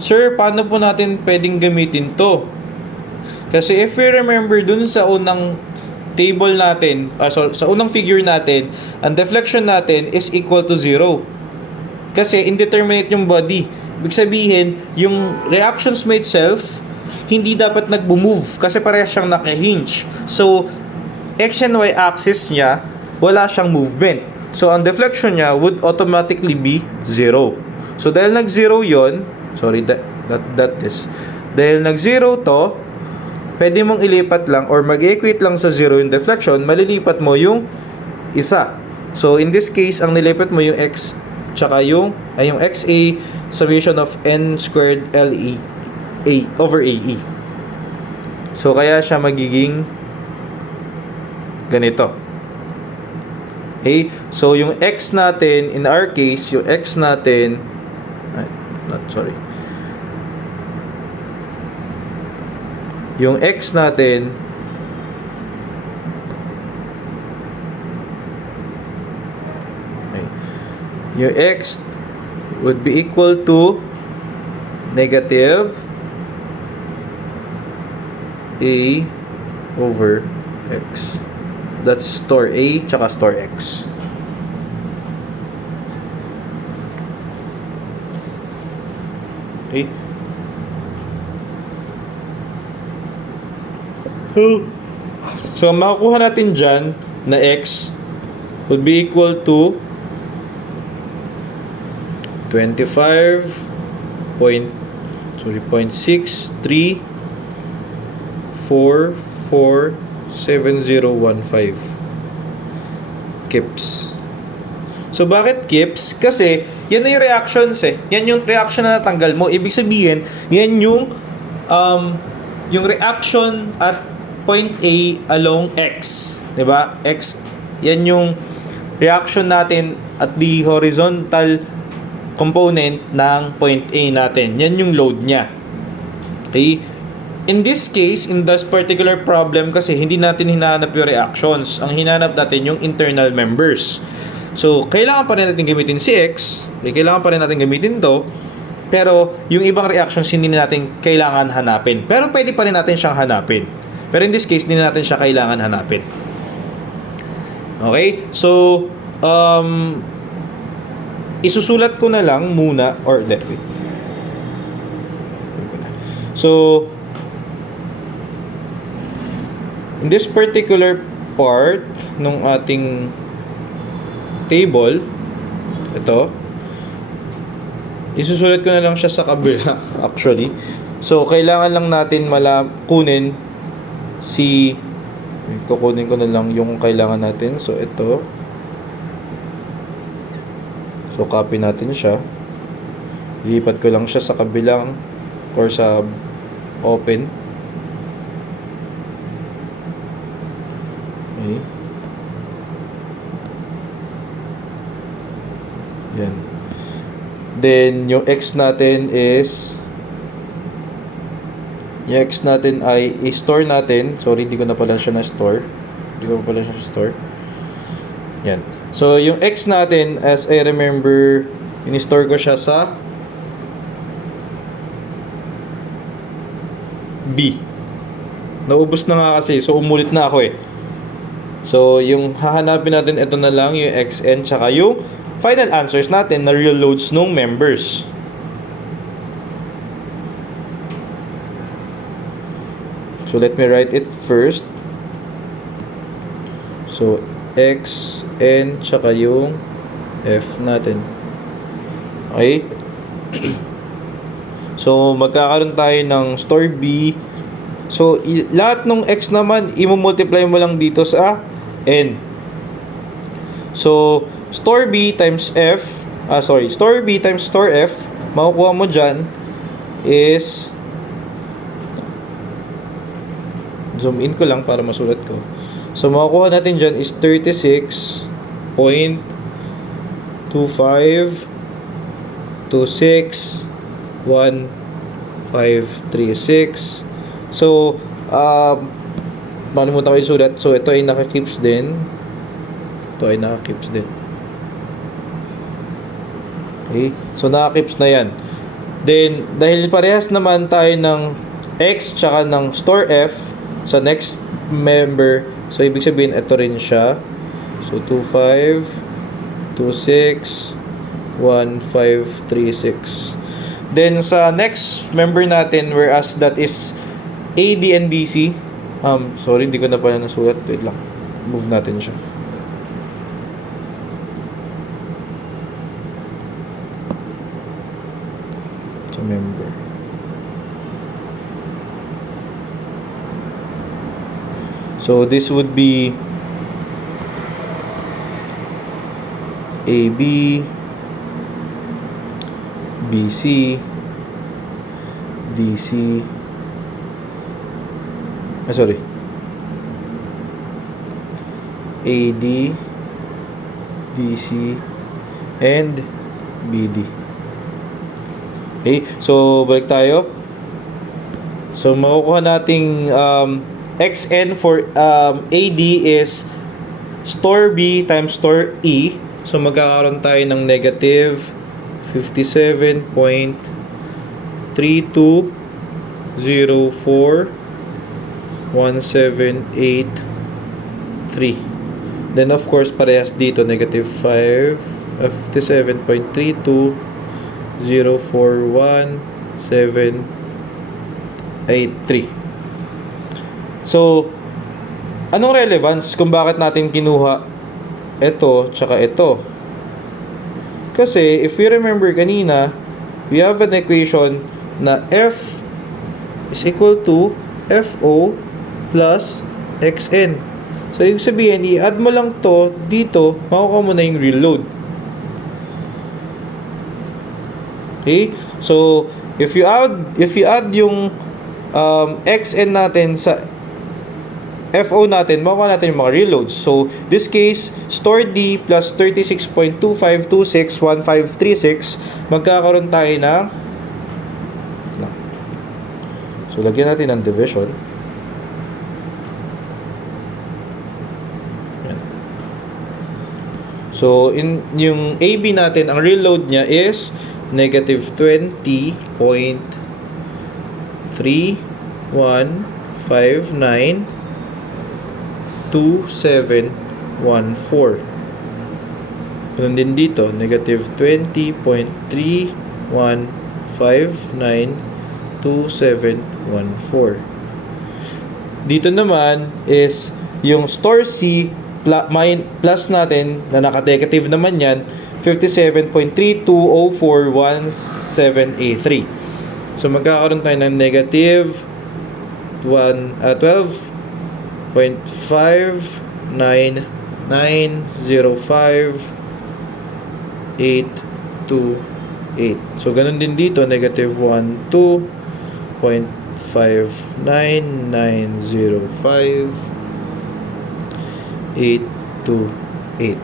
sir, paano po natin pwedeng gamitin to? Kasi if we remember dun sa unang table natin, sa unang figure natin, ang deflection natin is equal to 0. Kasi indeterminate yung body. Ibig sabihin, yung reactions mo itself, hindi dapat nag-move kasi parehas siyang naka-hinge. So, x and y axis niya, wala siyang movement. So, ang deflection niya would automatically be 0. So, dahil nag-0 yon, sorry, dahil nag-0 to, pwede mong ilipat lang or mag-equate lang sa 0 yung deflection, malilipat mo yung isa. So, in this case, ang nilipat mo yung x tsaka yung XA summation of n squared LE A over AE. So, kaya siya magiging ganito. Okay? So, yung x natin, in our case, yung x natin, yung x natin, okay, yung x would be equal to negative A over X. That's store A tsaka store X. Okay. So makukuha natin dyan na X would be equal to 25.63447015 kips. So bakit kips? Kasi yan na yung reactions eh. Yan yung reaction na natanggal mo. Ibig sabihin, yan yung reaction at point A along X. 'Di ba? X, yan yung reaction natin at the horizontal component ng point A natin. Yan yung load niya. Okay? In this case, in this particular problem kasi hindi natin hinahanap yung reactions. Ang hinahanap natin yung internal members. So, kailangan pa rin natin gamitin si X. Kailangan pa rin natin gamitin to. Pero, yung ibang reactions hindi natin kailangan hanapin. Pero, pwede pa rin natin siyang hanapin. Pero in this case, hindi natin siya kailangan hanapin. Okay? So, isusulat ko na lang muna, or wait. So, in this particular part ng ating table, ito, isusulat ko na lang siya sa kabila, actually. So, kailangan lang natin kunin kukunin ko na lang yung kailangan natin. So, ito. So, copy natin siya. Lipat ko lang siya sa kabilang or sa open. Okay. Yan. Then, yung x natin is yung x natin ay i-store natin. Sorry, hindi ko na pala siya na-store. Yan. So, yung x natin, as I remember, in-store ko siya sa B. Naubos na nga kasi. So, umulit na ako eh. So, yung hahanapin natin, ito na lang, yung xn, tsaka yung final answers natin na real loads nung members. So, let me write it first. So, x, n, tsaka yung f natin. Okay? So, magkakaroon tayo ng store B. So, lahat ng x naman, i-multiply mo lang dito sa n. So, store B times f, store B times store f, makukuha mo dyan is, zoom in ko lang para masulat ko. So, makukuha natin dyan is 36.25261536. So, malimutan ko yung sulat. So, ito ay naka-keeps din. Okay. So, naka-keeps na yan. Then, dahil parehas naman tayo ng x tsaka ng store f sa next member, so, ibig sabihin, ito rin siya. So, 25261536. Then, sa next member natin, whereas that is AD and DC. Sorry, hindi ko na pala nasulat. Wait lang. Move natin siya. So, member. So, this would be AB, BC, DC, AD, DC, and BD. Okay, so balik tayo. So makukuha nating xn for AD is store B times store E. So magkakaroon tayo ng negative 57.32041783. Then of course parehas dito, negative 57.32041783. So, anong relevance kung bakit natin kinuha ito tsaka ito? Kasi, if we remember kanina, we have an equation na F is equal to FO plus XN. So, ibig sabihin, i-add mo lang to dito, makukuha mo na yung real load. Okay? So, if you add yung XN natin sa FO natin, makuha natin yung mga real loads. So, this case, store D plus 36.25261536, magkakaroon tayo ng so, lagyan natin ng division. Yan. So, in yung AB natin, ang real load niya is negative 20.31592714. Ganun din dito, negative 20.31592714. Dito naman is yung store C plus natin na naka-negative naman yan, 57.32041783. So magkakaroon tayo ng negative 12.5990582 8. So, ganun din dito, negative 1, 2.59905 8 to 8.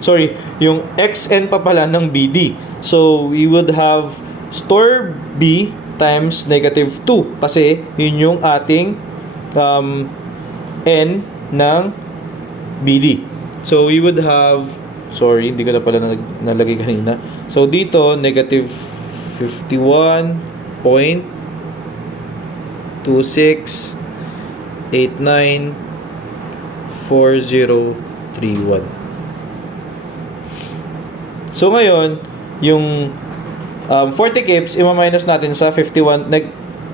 Sorry, yung xn pa pala ng BD. So, we would have store B times negative 2 kasi yun yung ating n ng BD. So, we would have, sorry, hindi ko na pala nalagay kanina. So, dito, negative 51.26894031. So, ngayon, yung 40 kips, ima-minus natin sa 51,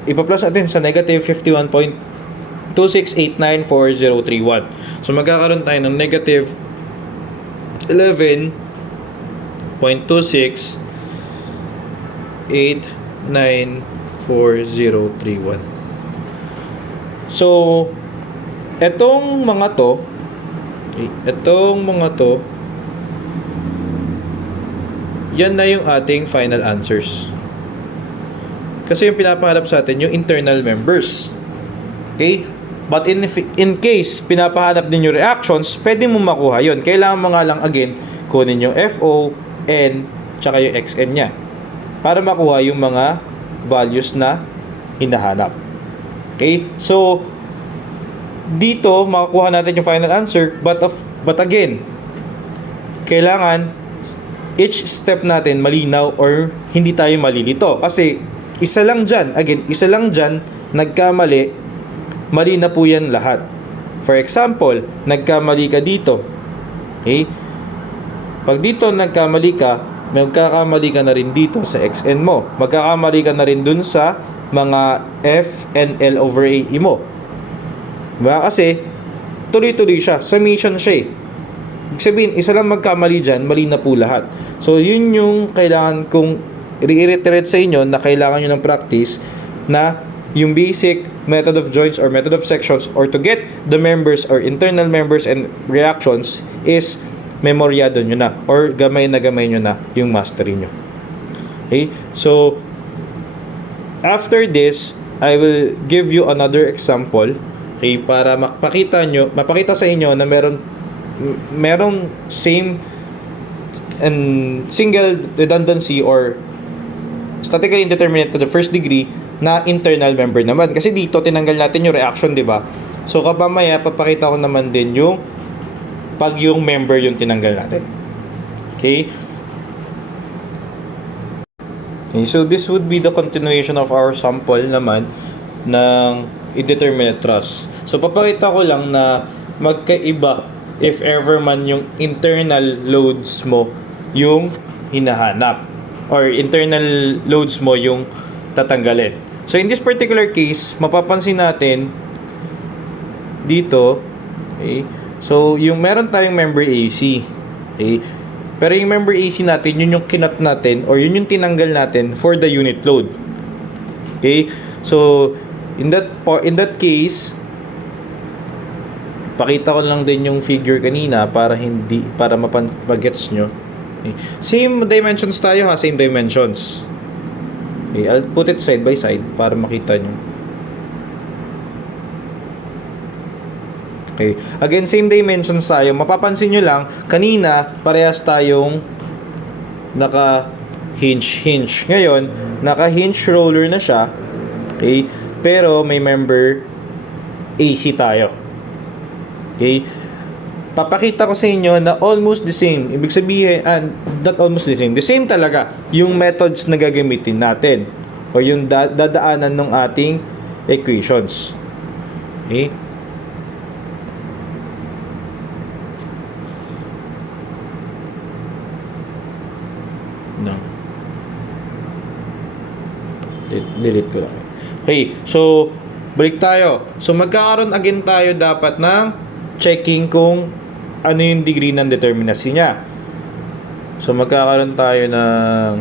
ipa-plus natin sa negative 51.26894031. So, magkakaroon tayo ng negative 11.26894031. So, etong mga to, yan na yung ating final answers. Kasi yung pinapahanap sa atin, yung internal members. Okay? But in case pinapahanap din yung reactions, pwede mo makuha yun. Kailangan mo nga lang again, kunin yung FO, N, tsaka yung XN nya. Para makuha yung mga values na hinahanap. Okay? So, dito, makakuha natin yung final answer. But again, kailangan each step natin malinaw or hindi tayo malilito. Kasi, isa lang dyan, nagkamali, mali na po yan lahat. For example, nagkamali ka dito. Okay? Pag dito nagkamali ka, magkakamali ka na rin dito sa XN mo. Magkakamali ka na rin dun sa mga F and L over A mo. Diba? Kasi, tuloy-tuloy siya. Summation siya eh. Ibig sabihin, isa lang magkamali dyan, mali na po lahat. So, yun yung kailangan kong i-reiterate sa inyo na kailangan nyo ng practice na yung basic method of joints or method of sections or to get the members or internal members and reactions is memoryado nyo na or gamay nyo na yung mastery nyo. Okay? So, after this, I will give you another example, okay, para mapakita sa inyo na merong same and single redundancy or statically indeterminate to the first degree na internal member naman. Kasi dito tinanggal natin yung reaction, di ba? So kapamaya papakita ko naman din yung pag yung member yung tinanggal natin. Okay? Okay, so this would be the continuation of our sample naman ng indeterminate truss. So papakita ko lang na magkaiba if ever man yung internal loads mo yung hinahanap or internal loads mo yung tatanggalin. So in this particular case, mapapansin natin dito, okay, so yung meron tayong member AC, okay, pero yung member AC natin, yun yung kinat natin or yun yung tinanggal natin for the unit load. Okay, so in that case, pakita ko lang din yung figure kanina para mapagets nyo. Okay. Same dimensions tayo ha, same dimensions. Okay, I'll put it side by side para makita nyo. Okay, again same dimensions tayo. Mapapansin nyo lang, kanina parehas tayong naka hinge. Ngayon, naka hinge roller na siya. Okay, pero may member AC tayo. Okay? Papakita ko sa inyo na almost the same. Ibig sabihin, not almost the same. The same talaga yung methods na gagamitin natin o yung dadaanan ng ating equations. Okay? No. Delete ko lang. Okay, so balik tayo. So magkakaroon again tayo dapat ng checking kung ano yung degree ng determinacy niya. So magkakaroon tayo ng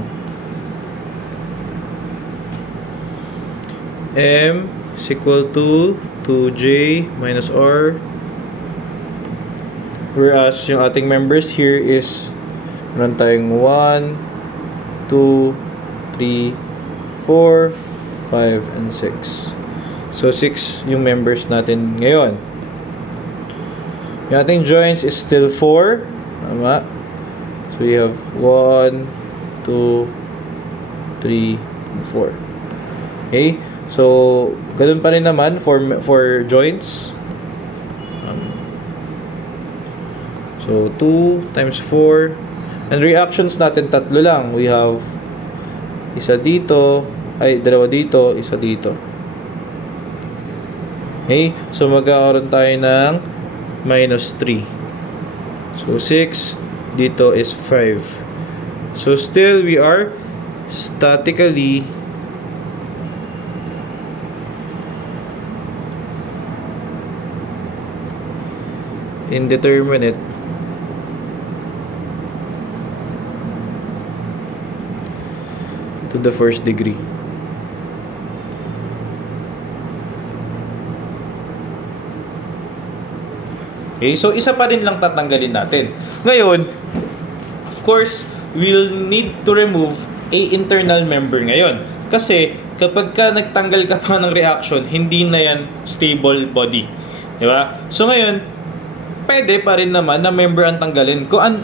M is equal to 2J minus R, whereas yung ating members here is meron tayong 1, 2, 3, 4, 5, and 6. So, 6 yung members natin ngayon. Yung ating joints is still 4. Tama. So, we have 1, 2, 3, 4. Okay? So, ganun pa rin naman for joints. So, 2 times 4. And reactions natin, tatlo lang. We have isa dito, dalawa dito, isa dito. Okay? So, magkakaroon tayo ng minus 3. So, 6. Dito is 5. So, still, we are statically indeterminate to the first degree. Okay, so isa pa rin lang tatanggalin natin. Ngayon, of course, we'll need to remove a internal member ngayon. Kasi kapag ka nagtanggal ka pa ng reaction, hindi na yan stable body. Di ba? So ngayon, pwede pa rin naman na member ang tanggalin. Kung ano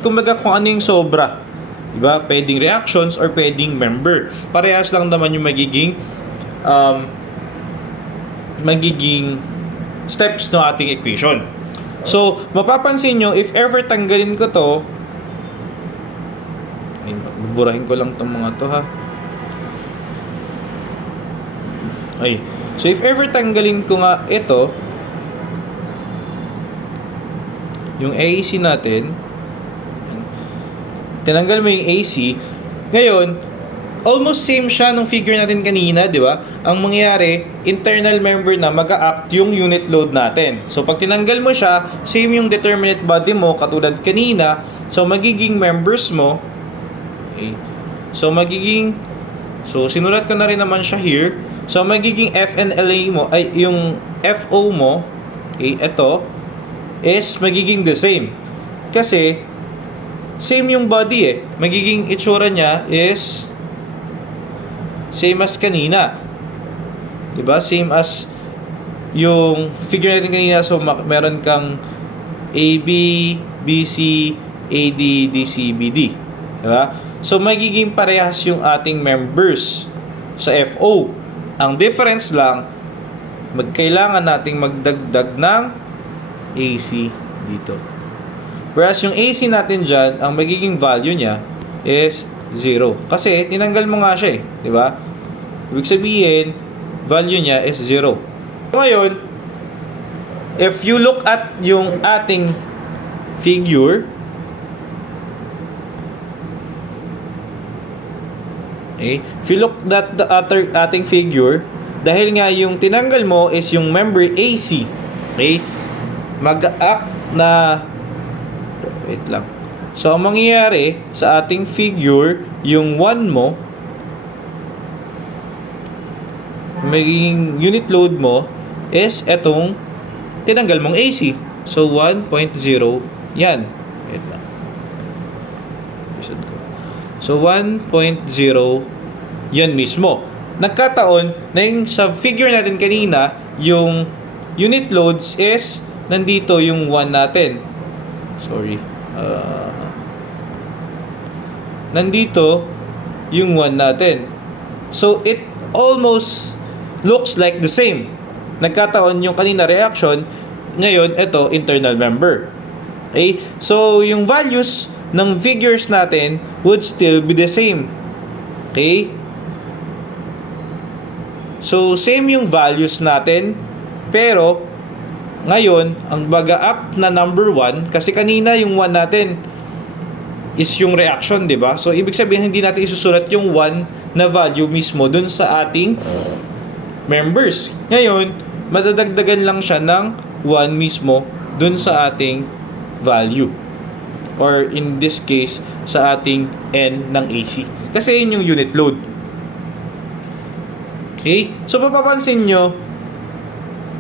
yung sobra. Diba? Pwedeng reactions or pwedeng member. Parehas lang naman yung magiging steps ng ating equation. So, mapapansin nyo, if ever tanggalin ko to, buburahin ko lang itong mga to, ha. Okay. So, if ever tanggalin ko nga ito, yung AC natin, tinanggal mo yung AC, ngayon, almost same siya nung figure natin kanina, di ba? Ang mangyayari, internal member na mag-a-act yung unit load natin. So, pag tinanggal mo siya, same yung determinate body mo, katulad kanina. So, magiging members mo, okay. So, sinulat ko na rin naman siya here. So, magiging FNLA mo, ay yung FO mo, okay, ito, is magiging the same. Kasi, same yung body eh. Magiging itsura niya is same as kanina. Diba? Same as yung figure natin kanina. So, meron kang AB, BC, AD, DC, BD. Diba? So, magiging parehas yung ating members sa FO. Ang difference lang, kailangan nating magdagdag ng AC dito. Whereas yung AC natin dyan, ang magiging value niya is 0. Kasi tinanggal mo nga siya eh. Diba? Ibig sabihin, value niya is 0. Ngayon, if you look at yung ating figure, okay, if you look at the ating figure, dahil nga yung tinanggal mo is yung member AC, okay, mag-act na, wait lang. So, ang mangyayari sa ating figure, yung 1 mo, magiging unit load mo is etong tinanggal mong AC. So, 1.0 yan. Wait lang. So, 1.0 yan mismo. Nagkataon na yung sa figure natin kanina, yung unit loads is nandito yung 1 natin. Sorry. Nandito yung 1 natin. So, it almost looks like the same. Nagkataon yung kanina reaction, ngayon, ito, internal member. Okay? So, yung values ng figures natin would still be the same. Okay? So, same yung values natin, pero, ngayon, ang baga-act na number 1, kasi kanina yung 1 natin is yung reaction, di ba? So, ibig sabihin, hindi natin isusulat yung 1 na value mismo dun sa ating members. Ngayon, madadagdagan lang siya ng 1 mismo dun sa ating value. Or in this case, sa ating N ng AC. Kasi yun yung unit load. Okay? So, papapansin nyo,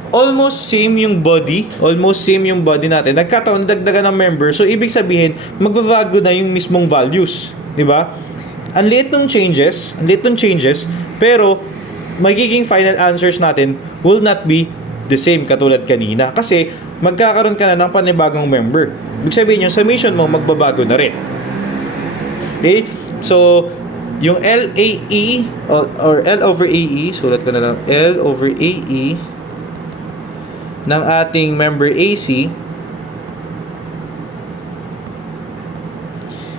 almost same yung body natin. Nagkataon, dagdagan ng member. So, ibig sabihin, magbabago na yung mismong values. Di ba? Ang liit ng changes, pero magiging final answers natin will not be the same katulad kanina. Kasi magkakaroon ka na ng panibagong member. Ibig sabihin yung summation mo magbabago na rin. Okay? So, yung LAE or L over AE, sulat ko na lang, L over AE ng ating member AC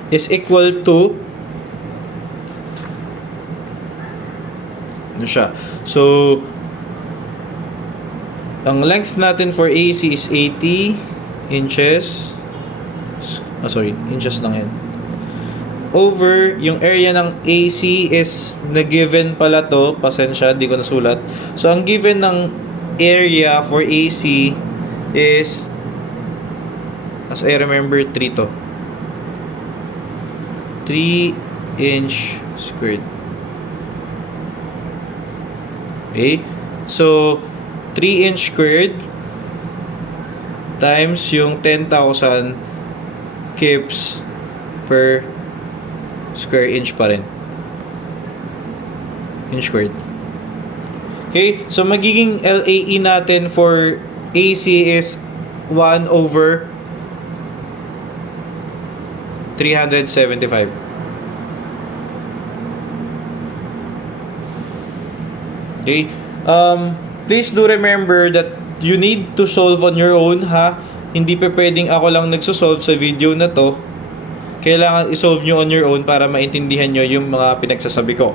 is equal to ano siya? So, ang length natin for AC is 80 inches. Inches lang yan. Over, yung area ng AC is na-given pala to. Pasensya, di ko nasulat. So, ang given ng area for AC is, as I remember, 3 to. 3 inch squared. Okay? So, 3 inch squared times yung 10,000 kips per square inch pa rin. Inch squared. Okay? So, magiging LAE natin for AC is 1 over 375. Okay? Please do remember that you need to solve on your own, ha? Hindi pa pwedeng ako lang nagsosolve sa video na to. Kailangan isolve nyo on your own para maintindihan nyo yung mga pinagsasabi ko.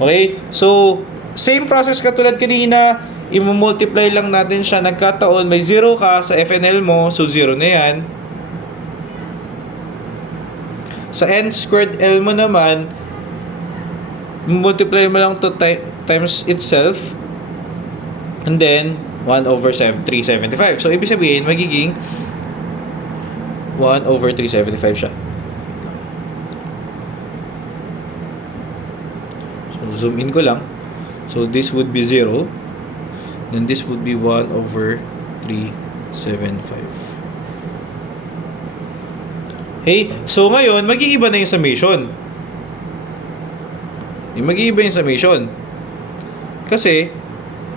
Okay? So, same process katulad kanina. I-multiply lang natin siya. Nagkataon, may 0 ka sa FNL mo. So, 0 na yan. Sa n squared L mo naman, multiply mo lang to times itself. And then, 1 over 375. So, ibig sabihin, magiging 1 over 375 siya. So, zoom in ko lang. So, this would be 0. Then, this would be 1 over 375. Okay? So, ngayon, mag-iiba na yung summation. Mag-iiba yung summation. Kasi,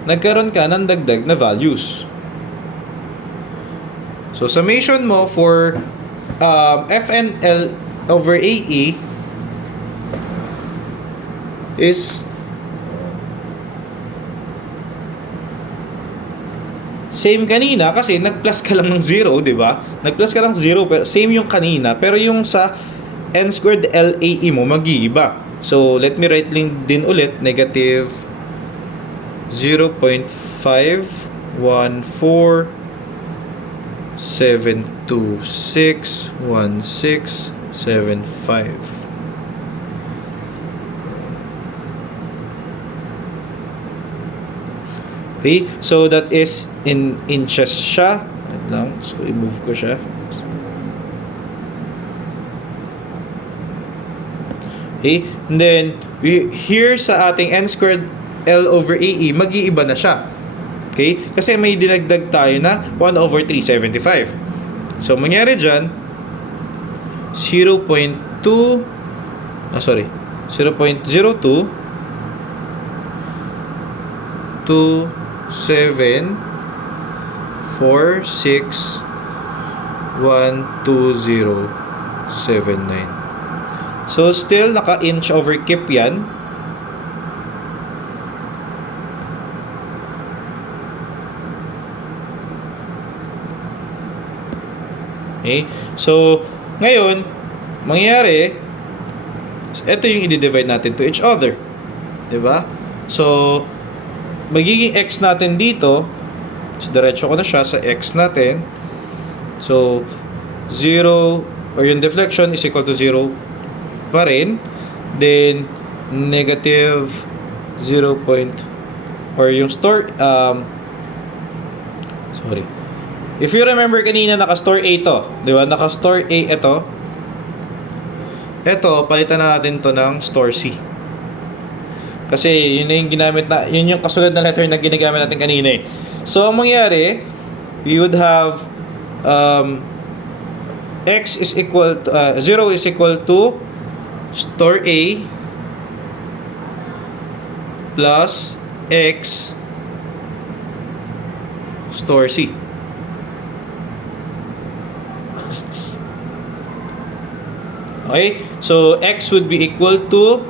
nagkaroon ka ng dagdag na values. So, summation mo for FNL over AE is same kanina kasi nag-plus ka lang ng 0, di ba? Nag-plus ka lang 0, pero same yung kanina. Pero yung sa n squared LAE mo, mag-iiba. So, let me write din ulit, negative 0.514726165. Okay, so that is in inches siya. Wait lang, so i-move ko siya. Okay, and then here sa ating n squared L over AE, mag-iiba na siya. Okay, kasi may dinagdag tayo na 1 over 375. So, mangyari dyan, 0.02 2.746.12079. So, still naka-inch over kip yan. Okay? So, ngayon, mangyayari, ito yung i-divide natin to each other. Diba? So, magiging x natin dito, so, diretso ko na siya sa x natin. So, 0, or yung deflection is equal to 0 pa rin. Then, negative 0. Or yung store, if you remember kanina, naka-store A to. Di ba? Naka-store A ito. Ito, palitan na natin to ng store C. Kasi yun na yung ginamit na, yun yung kasunod na letter na ginagamit natin kanina eh. So, ang mangyari, we would have x is equal to, 0 is equal to store A plus X store C. Okay, so X would be equal to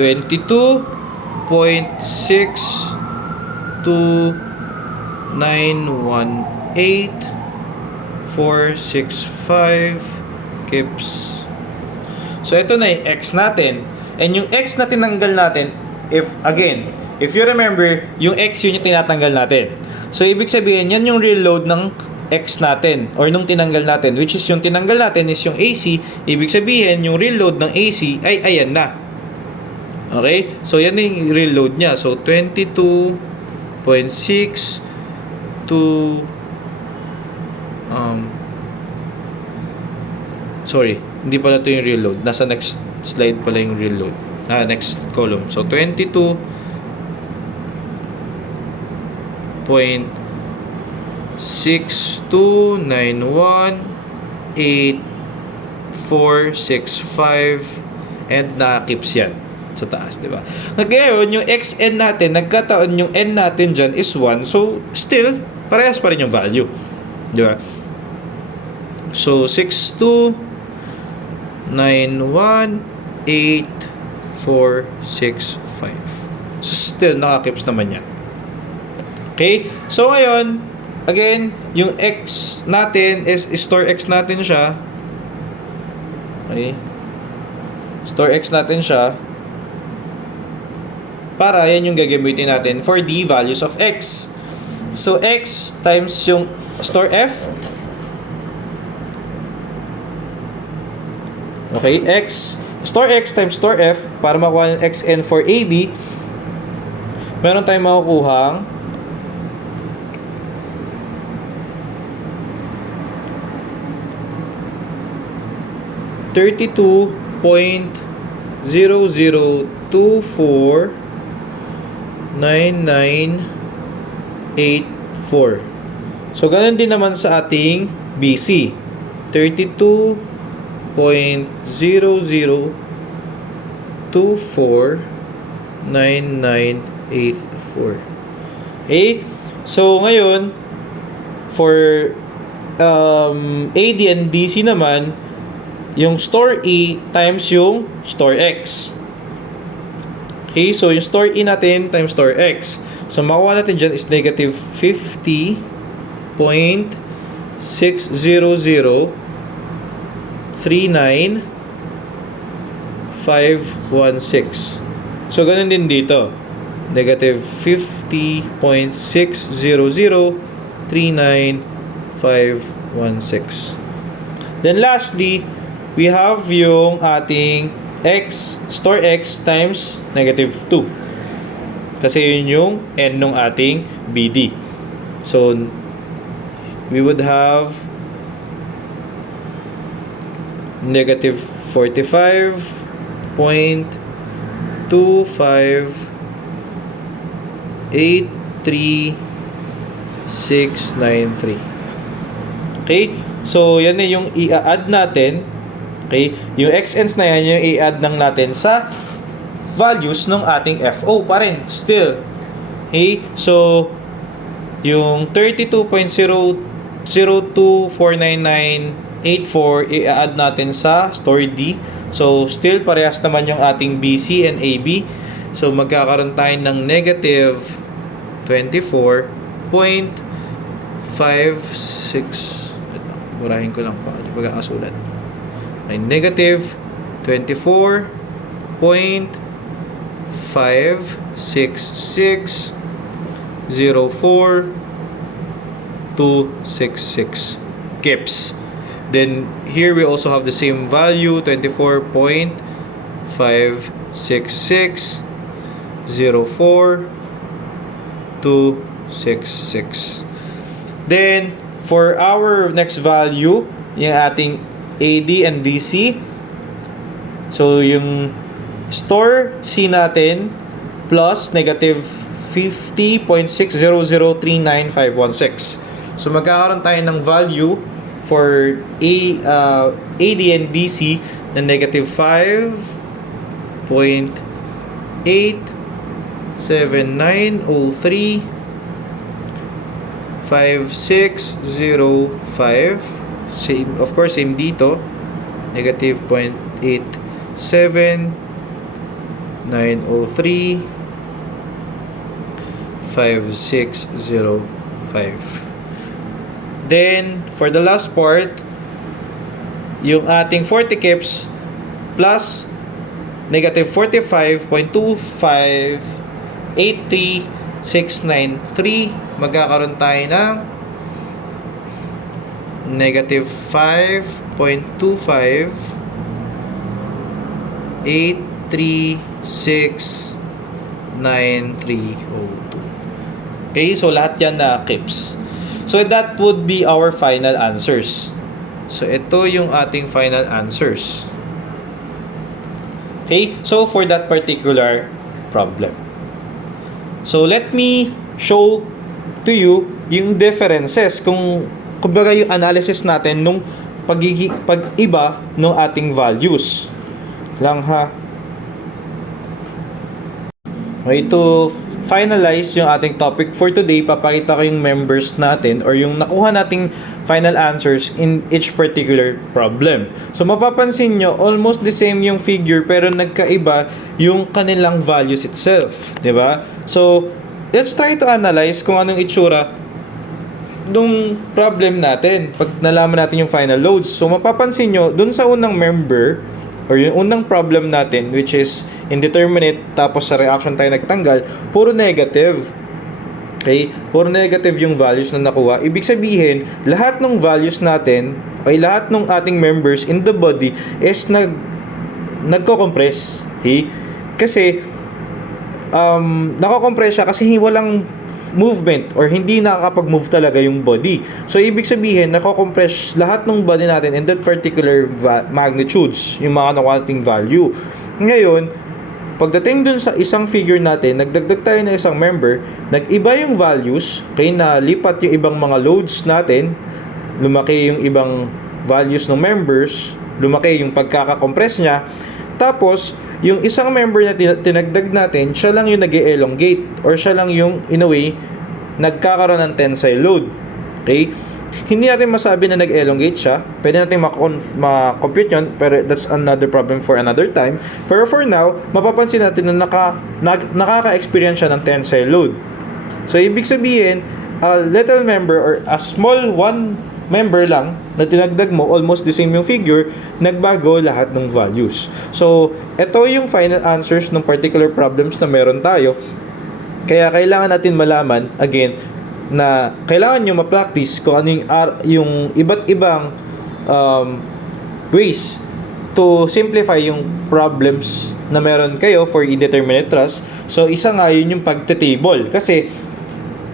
22.62918.465 kips. So ito na yung X natin. And yung X na tinanggal natin, if you remember, yung X yun yung tinatanggal natin. So ibig sabihin, yan yung real load ng X natin or nung tinanggal natin, which is yung tinanggal natin is yung AC. Ibig sabihin, yung real load ng AC ay ayan na. Okay? So yan yung real load niya. So 22.6 to sorry, hindi pala ito yung real load. Nasa next slide pala yung real load. Next column. So 22.62918465 and nakakips yan sa taas, di ba? Ngayon, yung XN natin, nagkataon yung N natin dyan is 1. So, still, parehas pa rin yung value. Di ba? So, 62918465. So, still, nakakips naman yan. Okay? So, ngayon, again, yung X natin is store X natin siya. Okay? Store X natin siya. Para yan yung gagamitin natin for the values of X. So, X times yung store F. Okay? Store X times store F para makuha yung XN for AB. Meron tayong makukuhang 32.00249984. So, ganun din naman sa ating BC. 32.00249984. Okay? So, ngayon, for AD and DC naman, yung store E times yung store X. Okay, so yung store E natin times store X. So makuha natin dyan is negative 50.60039,516. So ganun din dito. Negative 50.60039,516. Then lastly, we have yung ating X, store X times negative 2. Kasi yun yung N nung ating BD. So, we would have negative 45.2583693. Okay? So, yan na yung i-add natin. Okay? Yung XNs na yan, yung i-add lang natin sa values ng ating FO pa rin. Still. Okay? So, yung 32.0024998.4 i-add natin sa store D. So, still parehas naman yung ating BC and AB. So, magkakaroon tayo ng negative 24.56. Burahin ko lang pa. Di pagkakasulat. Ay negative 24.56604.266 kips. Then here we also have the same value, 24.56604.266. Then for our next value, yung ating AD and DC. So, yung store C natin plus negative 50.60039,516. So, magkakaroon tayo ng value for AD and DC na negative 5.87903 5605. Same, of course, same dito. Negative 0.87903 5605. Then, for the last part, yung ating 40 kips plus negative 45.2583,693, magkakaroon tayo ng negative 5.2583,69302. Okay, so lahat yan na kips. So that would be our final answers. So ito yung ating final answers. Okay, so for that particular problem. So let me show to you yung differences kung kumbaga yung analysis natin nung pag-iba ng ating values. Lang ha. Okay, to finalize yung ating topic for today, papakita ko yung members natin or yung nakuha nating final answers in each particular problem. So mapapansin nyo, almost the same yung figure pero nagkaiba yung kanilang values itself, di ba? So let's try to analyze kung anong itsura nung problem natin pag nalaman natin yung final loads. So mapapansin nyo, dun sa unang member or yung unang problem natin, which is indeterminate, tapos sa reaction tayo nagtanggal, puro negative. Okay? Puro negative yung values na nakuha. Ibig sabihin, lahat ng values natin, ay lahat ng ating members in the body is nagko-compress. Okay? Kasi, nako-compress siya kasi walang movement or hindi nakakapag-move talaga yung body. So, ibig sabihin, nako-compress lahat ng body natin in that particular magnitudes, yung mga nakuhating value. Ngayon, pagdating dun sa isang figure natin, nagdagdag tayo ng isang member, nag-iba yung values, kaya nalipat yung ibang mga loads natin, lumaki yung ibang values ng members, lumaki yung pagkaka-compress niya, tapos, yung isang member na tinagdag natin, siya lang yung nag-elongate or siya lang yung, in a way, nagkakaroon ng tensile load. Okay? Hindi natin masabi na nag-elongate siya. Pwede natin ma-compute yun, pero that's another problem for another time. Pero for now, mapapansin natin na nakaka-experience siya ng tensile load. So, ibig sabihin, a little member or a small one member lang na tinagdag mo, almost the same yung figure, nagbago lahat ng values. So, ito yung final answers ng particular problems na meron tayo. Kaya kailangan natin malaman, again, na kailangan nyo ma-practice kung ano yung iba't ibang ways to simplify yung problems na meron kayo for indeterminate thrust. So, isa nga yun yung pagte-table. Kasi,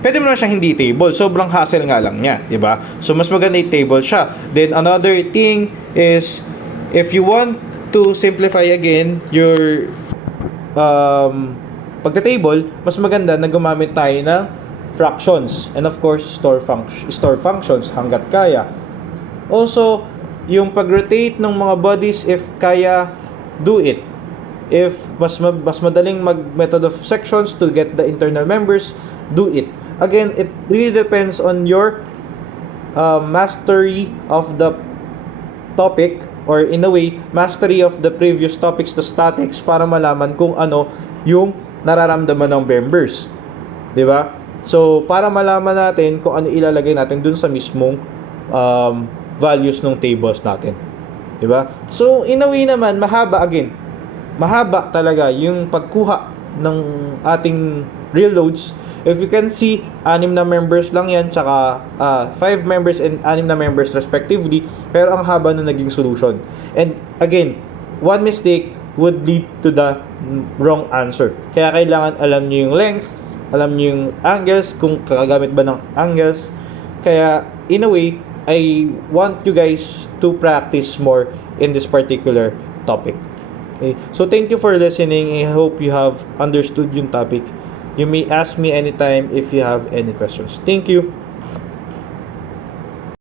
pwede mo na siyang hindi table. Sobrang hassle nga lang niya, di ba? So, mas maganda i-table siya. Then, another thing is, if you want to simplify again your pagka-table, mas maganda na gumamit tayo ng fractions. And of course, store functions hanggat kaya. Also, yung pag-rotate ng mga bodies, if kaya, do it. If mas madaling mag-method of sections to get the internal members, do it. Again, it really depends on your mastery of the topic or in a way, mastery of the previous topics to statics para malaman kung ano yung nararamdaman ng members. Diba? So, para malaman natin kung ano ilalagay natin dun sa mismong values ng tables natin. Diba? So, in a way naman, mahaba talaga yung pagkuha ng ating real loads. If you can see, 6 na members lang yan, tsaka 5 members and 6 na members respectively, pero ang haba na naging solution. And again, one mistake would lead to the wrong answer. Kaya kailangan alam nyo yung length, alam nyo yung angles, kung kakagamit ba ng angles. Kaya, in a way, I want you guys to practice more in this particular topic. Okay? So, thank you for listening. I hope you have understood yung topic. You may ask me anytime if you have any questions. Thank you.